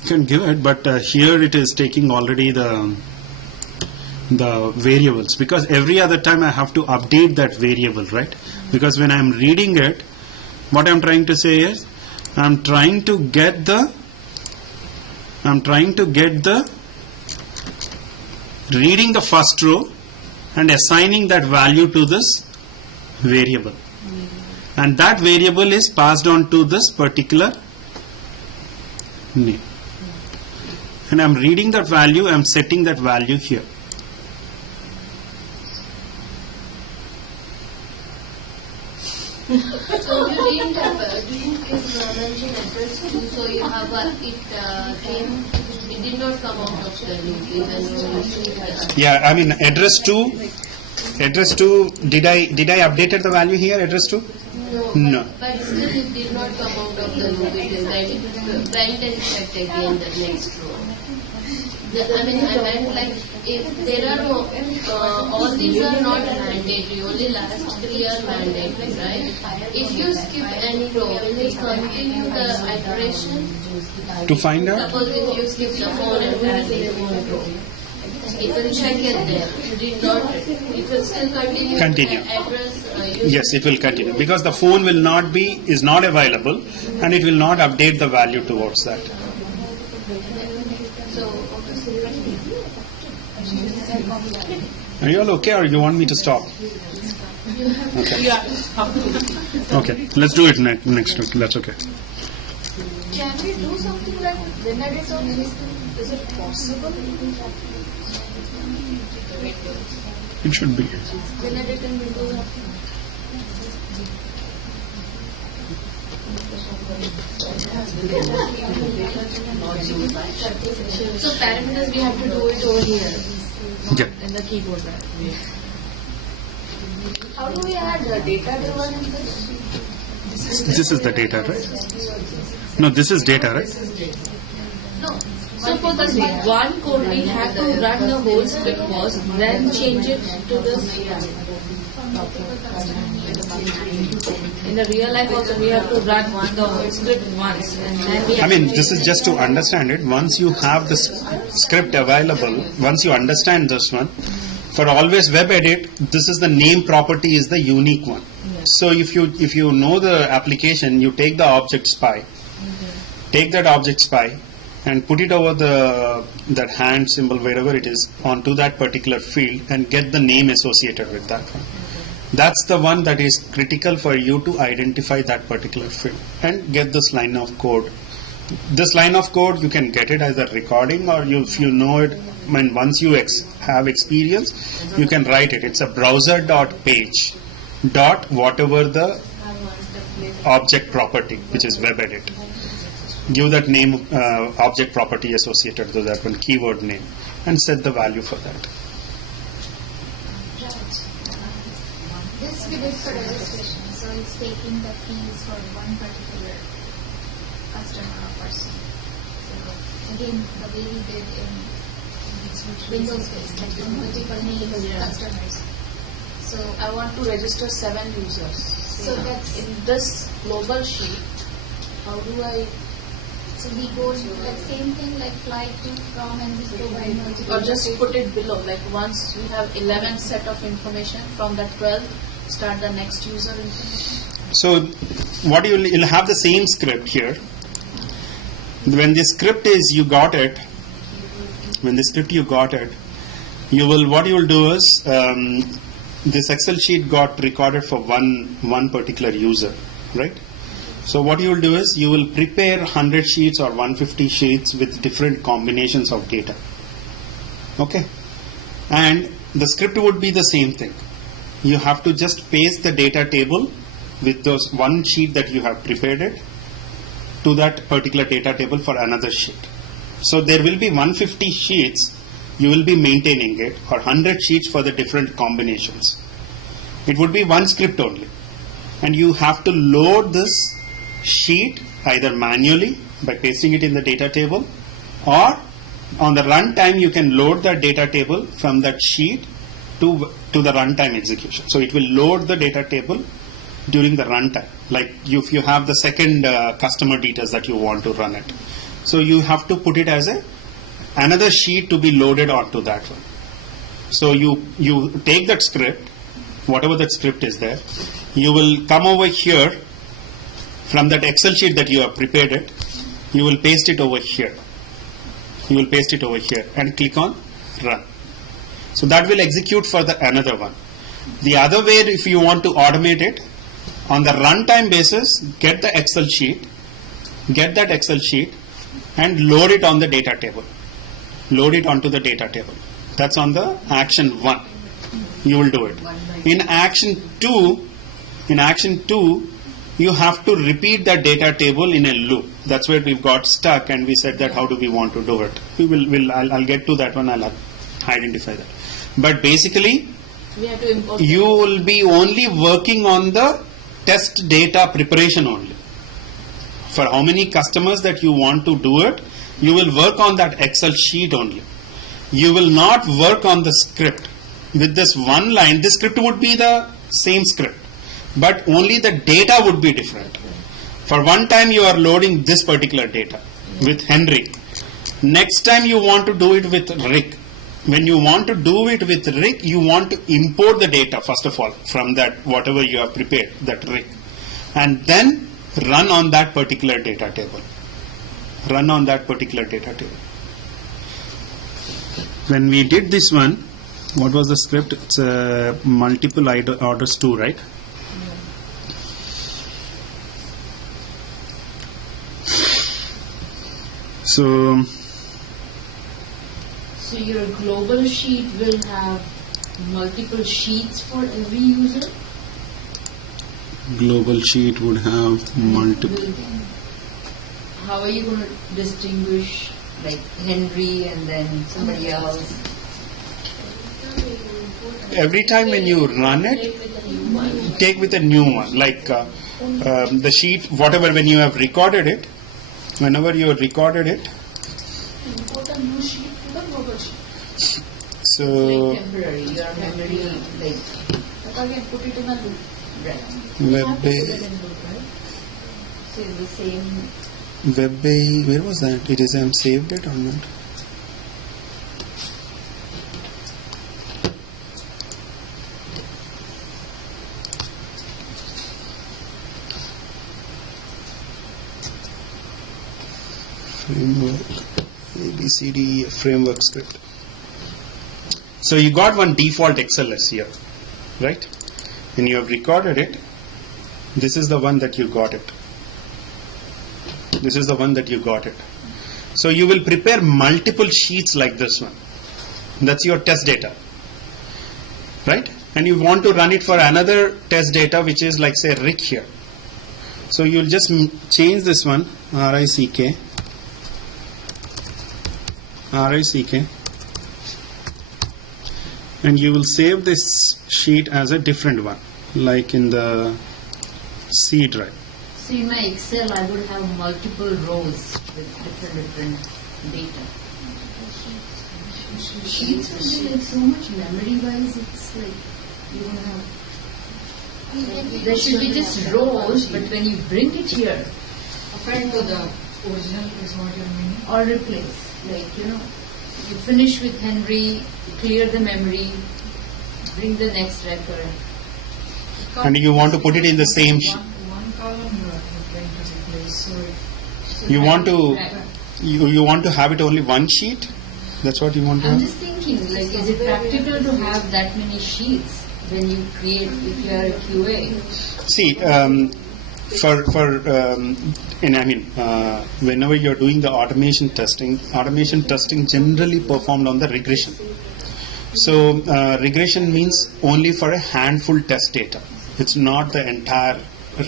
You can give it, but here it is taking already the variables, because every other time I have to update that variable, right? Because when I'm reading it, what I'm trying to say is I'm trying to get the reading the first row and assigning that value to this variable, and that variable is passed on to this particular name, and I'm reading that value, I'm setting that value here. So you didn't give Ranjan address too, so you have it did not come out of the loop. Yeah, I mean address 2, did I updated the value here, address 2? No. But still it did not come out of the loop. It is that went and checked again the next row. I meant like if there are no, all these are not mandatory, only last 3 are mandatory, right? If you skip any row, will it continue the iteration? To find out? Suppose if you skip the phone and add the phone row, it will check it there. You did not, it will still continue. Continue. The address, Yes, it will continue, because the phone is not available, and it will not update the value towards that. Are you all okay, or you want me to stop? Okay. Okay, let's do it next week. That's okay. Can we do something like Linux on anything? Is it possible? It should be. Linux and Windows. So parameters we have to do it over here. Yeah. In the keyboard. How do we add data driven in this? This is the data, right? No, this is data, right? No. So for this one code, we have to run the whole script first, then change it to this. In the real life also, we have to run the whole script once, and then we. I mean, this is just to understand it. Once you have the script available, once you understand this one, for always web edit, this is the name property is the unique one. So if you know the application, you take the object spy, take that object spy, and put it over that hand symbol wherever it is onto that particular field, and get the name associated with that one. That's the one that is critical for you to identify that particular field and get this line of code. This line of code, you can get it as a recording, or if you know it, when once you have experience, you can write it. It's a browser.page dot whatever the object property, which is web edit. Give that name, object property associated to that one, keyword name, and set the value for that. This we did for registration, so it's taking the fees for one particular customer or person. So again, the way we did in Windows based, like the multiple names, customers. So I want to register 7 users. So that's In this global sheet, how do I, so we go to that same thing like flight to from and we provide multiple. or just put it below, like once we have 11 set of information, from the 12, start the next user information? So what you'll have the same script here. When the script is you got it, what you will do is this Excel sheet got recorded for one particular user, right? So what you will do is you will prepare 100 sheets or 150 sheets with different combinations of data. Okay, and the script would be the same thing. You have to just paste the data table with those one sheet that you have prepared it to that particular data table for another sheet. So there will be 150 sheets, you will be maintaining it, or 100 sheets for the different combinations. It would be one script only. And you have to load this sheet either manually by pasting it in the data table, or on the runtime you can load the data table from that sheet to the runtime execution. So it will load the data table during the runtime. Like if you have the second customer details that you want to run it. So you have to put it as another sheet to be loaded onto that one. So you take that script, whatever that script is there, you will come over here from that Excel sheet that you have prepared it, you will paste it over here. You will paste it over here and click on run. So that will execute for the another one. The other way, if you want to automate it, on the runtime basis, get that Excel sheet and load it on the data table. Load it onto the data table. That's on the action 1. You will do it. In action 2, you have to repeat that data table in a loop. That's where we've got stuck, and we said that how do we want to do it. I'll get to that one. I'll identify that. But basically, We have to import. you will be only working on the test data preparation only. For how many customers that you want to do it, you will work on that Excel sheet only. You will not work on the script. With this one line, this script would be the same script, but only the data would be different. For one time you are loading this particular data with Henry. Next time you want to do it with Rick. When you want to do it with Rick, you want to import the data first of all from that whatever you have prepared, that Rick, and then run on that particular data table. Run on that particular data table. When we did this one, what was the script? It's multiple orders 2, right? So your global sheet will have multiple sheets for every user? global sheet would have multiple. How are you going to distinguish like Henry and then somebody else? Every time when you run it, take with a new one. Like the sheet, whatever, when you have recorded it, whenever you have recorded it, Import a new sheet to the global sheet. so Like temporary, your memory, like, But again, put it in a loop. right. web, So it's the same. web, where was that? It is, I'm saved it or not? Framework, ABCD framework script. So you got one default XLS here, right? When you have recorded it, this is the one that you got it. This is the one that you got it. So you will prepare multiple sheets like this one. That's your test data, right? And you want to run it for another test data, which is like, say, Rick here. So you'll just change this one, RICK, and you will save this sheet as a different one, like in the C drive. So in my Excel, I would have multiple rows with different data. Sheets will be like so much memory-wise. It's like you don't have. There should be just rows, but when you bring it here, Append to the original is what you're meaning. or replace, like you finish with Henry, clear the memory, bring the next record. And you want to put it in the same sheet. One column you are trying to replace. So You want to Right. you want to have it only one sheet? That's what you want to I'm have? just thinking, like, is it practical to have that many sheets when you create, if you are a QA? See, whenever you're doing the automation testing generally performed on the regression. So regression means only for a handful test data. It's not the entire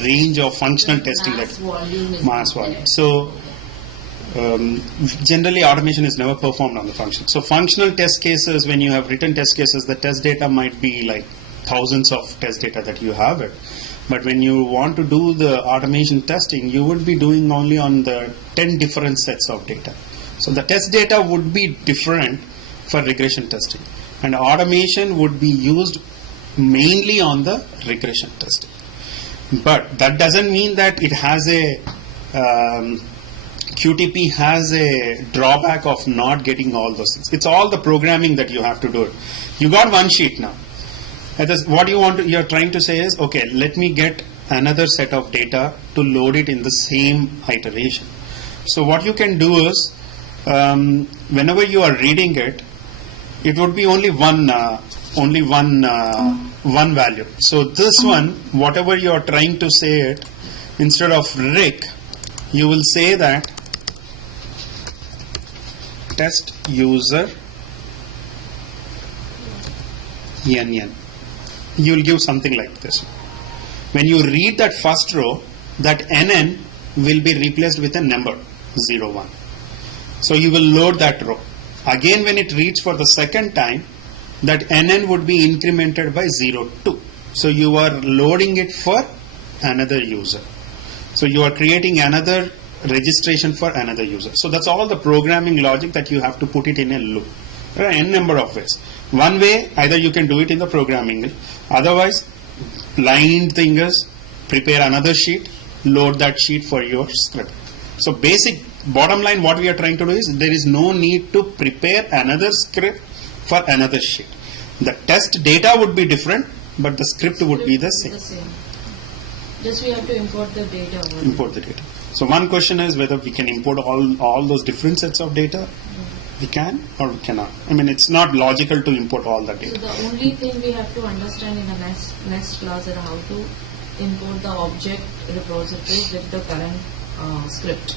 range of functional testing Mass volume is mass not volume. there. So generally automation is never performed on the function. So functional test cases, when you have written test cases, the test data might be like thousands of test data that you have it. But when you want to do the automation testing, you would be doing only on the 10 different sets of data. So the test data would be different for regression testing. And automation would be used mainly on the regression testing. But that doesn't mean that it has a QTP has a drawback of not getting all those things. It's all the programming that you have to do it. You got one sheet now. What you're trying to say is, okay, let me get another set of data to load it in the same iteration. So what you can do is, whenever you are reading it, it would be only one value. So this one, whatever you are trying to say it, instead of Rick, you will say that test user NN. You will give something like this. When you read that first row, that NN will be replaced with a number 01. So you will load that row. Again, when it reads for the second time, that NN would be incremented by 02. So you are loading it for another user. So you are creating another registration for another user. So that's all the programming logic that you have to put it in a loop. There are n number of ways. One way, either you can do it in the programming. Otherwise, blind thing is prepare another sheet, load that sheet for your script. So bottom line, what we are trying to do is there is no need to prepare another script for another sheet. The test data would be different, but the script would be the same. Just we have to import the data. Import the data. So one question is whether we can import all those different sets of data. We can or we cannot. I mean, it's not logical to import all the So data. the only thing we have to understand in the next class is how to import the object repository with the current script.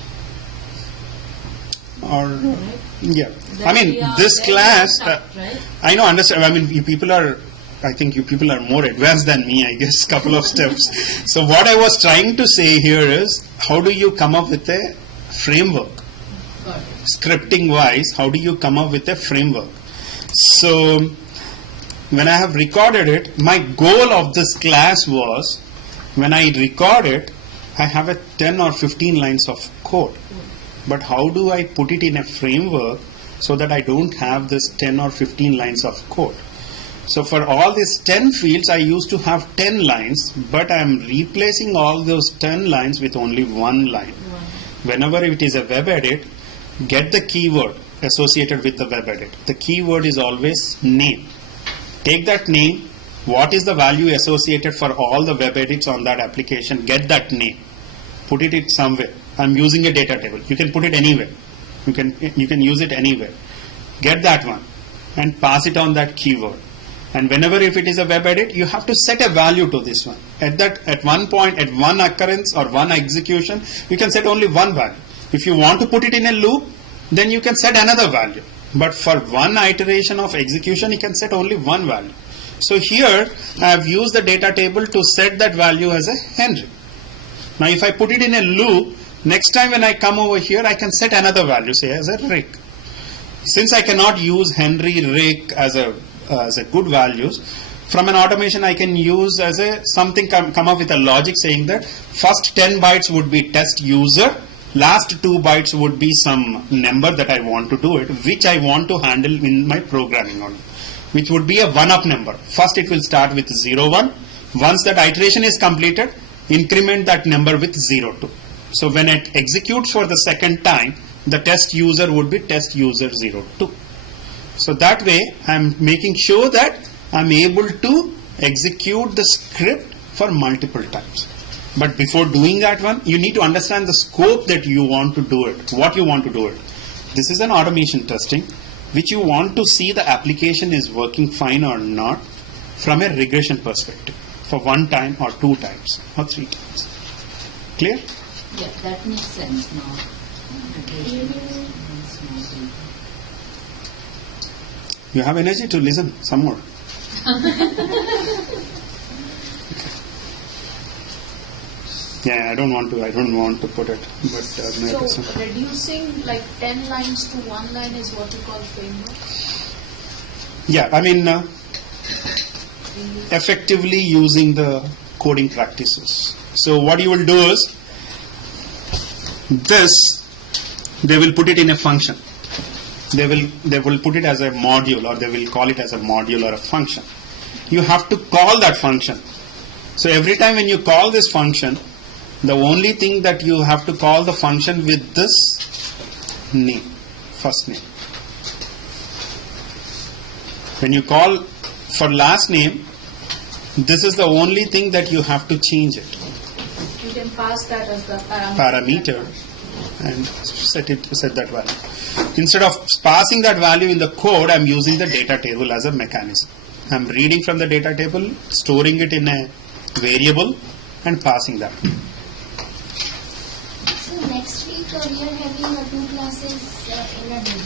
Or Right? yeah, Then I mean we are this very class. stuck, right? I know, understand. I mean, you people are. I think you people are more advanced than me. I guess couple of steps. So what I was trying to say here is, how do you come up with a framework? Got it. Scripting wise, how do you come up with a framework? So when I have recorded it, my goal of this class was When I record it, I have a 10 or 15 lines of code. But how do I put it in a framework so that I don't have this 10 or 15 lines of code? So for all these 10 fields, I used to have 10 lines, but I'm replacing all those 10 lines with only one line. Whenever it is a web edit, get the keyword associated with the web edit. The keyword is always name. Take that name. What is the value associated for all the web edits on that application? Get that name. Put it somewhere. I'm using a data table. You can put it anywhere. You can use it anywhere. Get that one and pass it on that keyword. And whenever if it is a web edit, you have to set a value to this one. At one point, at one occurrence or one execution, you can set only one value. If you want to put it in a loop, then you can set another value. But for one iteration of execution, you can set only one value. So here, I have used the data table to set that value as a Henry. Now if I put it in a loop, next time when I come over here, I can set another value, say as a Rick. Since I cannot use Henry, Rick as a good values, from an automation I can use as a something come up with a logic saying that first 10 bytes would be test user, last 2 bytes would be some number that I want to do it, which I want to handle in my programming on, which would be a 1-up number. First it will start with 0, 1. Once that iteration is completed, increment that number with 0, 2. So when it executes for the second time, the test user would be test user 0, 2. So that way I'm making sure that I'm able to execute the script for multiple times. But before doing that one, you need to understand the scope that you want to do it, what you want to do it. This is an automation testing, which you want to see the application is working fine or not from a regression perspective for 1 time or 2 times or 3 times. Clear? Yeah, that makes sense now. You have energy to listen some more. Yeah, I don't want to put it, but So reducing like 10 lines to 1 line is what you call framework? yeah, I mean effectively using the coding practices. So what you will do is this, they will put it in a function. They will put it as a module, or they will call it as a module or a function. You have to call that function. So every time when you call this function, the only thing that you have to call the function with this name, first name. When you call for last name, this is the only thing that you have to change it. You can pass that as the Parameter and set that value. Instead of passing that value in the code, I'm using the data table as a mechanism. I'm reading from the data table, storing it in a variable, and passing that. So next week we are having 2 classes in a day.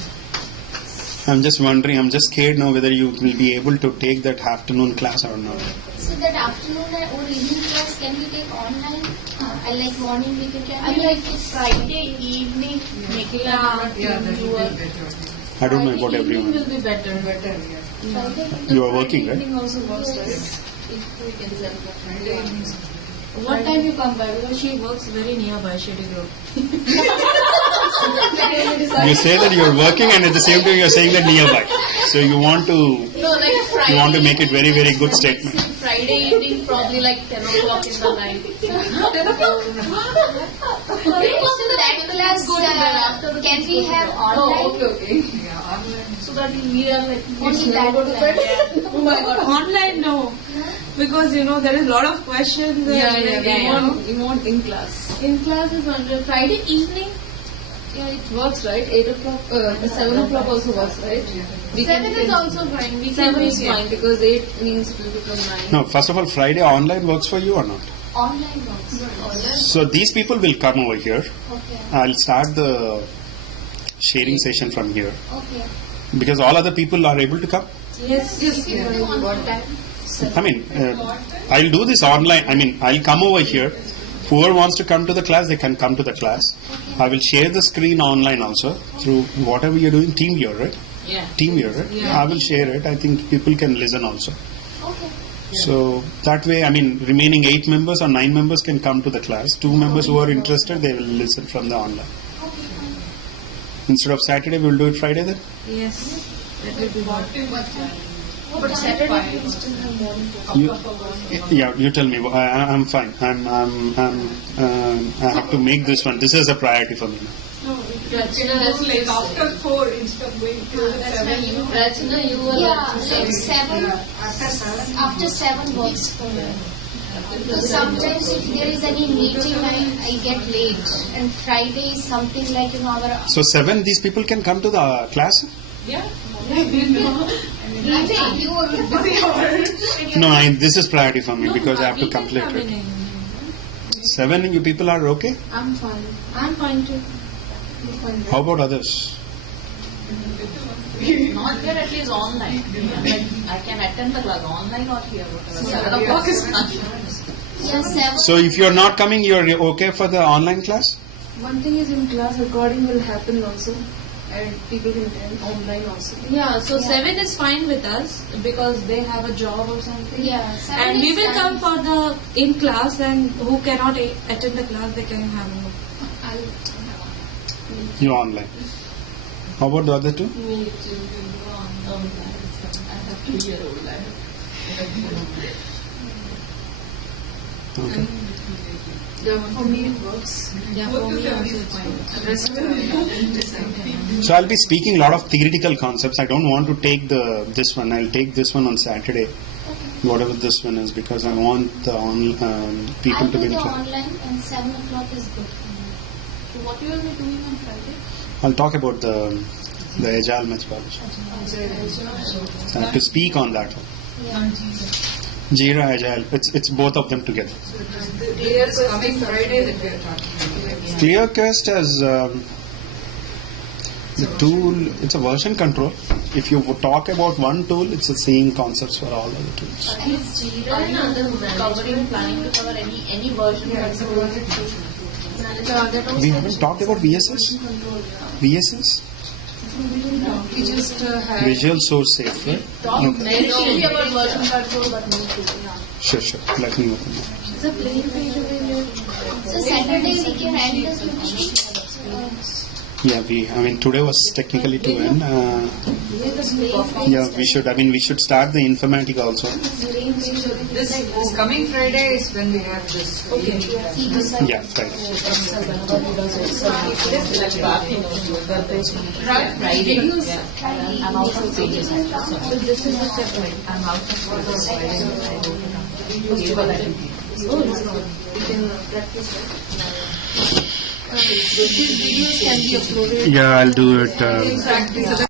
I'm just wondering, I'm just scared now whether you will be able to take that afternoon class or not. So that afternoon or evening class can we take online? I like morning we can. I like Friday evening, making that will be better. I don't know about evening everyone. will be better. Better, yeah. You are working, right? Evening also works, right? If we can send that. Friday evenings. What time you come by? Because she works very nearby, Shady Grove. You say that you're working, and at the same time you're saying that nearby. So you want to No, like Friday. you want to make it very, very good statement. Friday evening, probably like 10 o'clock in the night. Okay, so that class can we have online? Oh, okay. Yeah, online. So that we are like Only that go to bed. Oh my god. Online, no. Because, there is a lot of questions. We want in class. In class is on Friday evening. Yeah, it works, right? 8 o'clock, 7 o'clock also works, right? We 7 is also fine. We 7 is can fine because 8 means it will become 9. No, first of all, Friday online works for you or not? Online works. So these people will come over here. Okay. I'll start the sharing session from here Okay. because all other people are able to come. Yes. What time? I mean, I'll do this online. I mean, I'll come over here. Whoever wants to come to the class, they can come to the class. I will share the screen online also through whatever you're doing, TeamViewer, right? Yeah. TeamViewer, right? Yeah. I will share it. I think people can listen also. Okay. So that way, I mean, remaining 8 members or 9 members can come to the class. 2 members who are interested, they will listen from the online. Instead of Saturday, we will do it Friday then? Yes, that will be more. But Saturday we still have morning class. Yeah, you tell me. I'm fine. I have to make this one. This is a priority for me now. No, like after 4 instead of going to 7. Rachana, you were Yeah, like like 7. After 7 works for me. Because sometimes if there is any meeting, I get late. And Friday is something like our. So 7, these people can come to the class? Yeah. No, this is priority for me because I have to complete it. 7, you people are okay? I'm fine. I'm fine too. I'm fine. How about others? Not here, at least online. Like, I can attend the class online or here. 7 o'clock is fine. Yeah, 7. So if you're not coming, you're okay for the online class? One thing is in class recording will happen also, and people can attend online also. Yeah, so Yeah. 7 is fine with us because they have a job or something. Yeah, 7 And we is will fine. come for the in class, and who cannot attend the class, they can have a You online. How about the other 2? Me too. I have 2-year-old. Okay. Yeah, for me it works. Yeah, for me also it's fine. Rest So I'll be speaking a lot of theoretical concepts. I don't want to take this one. I'll take this one on Saturday, whatever this one is, because I want the people I'll to do be in the class. online and 7 o'clock is good for me. So what you will be doing on Friday? I'll talk about the agile methodology. So I have to speak on that one. Jira, agile. It's both of them together. Clear coming Friday that we are talking. ClearQuest as the tool. It's a version control. If you talk about one tool, it's the same concepts for all other tools. Is Jira covering, planning to cover any version control? We haven't talked about VSS. VSS, we just had Visual Source Safe, right? Talk No. mainly about version control, but no tool. Sure. Let me open that. Is a plain page available? So Saturday we can end this meeting. Yeah, today was technically to end. Yeah, we should start the informatica also. This coming Friday is when we have this. Okay. Yeah, right. Friday. I'm out of pages. So this is the step right. I'm out of pages. we can practice that. These videos can be uploaded. Yeah, I'll do it. Practice.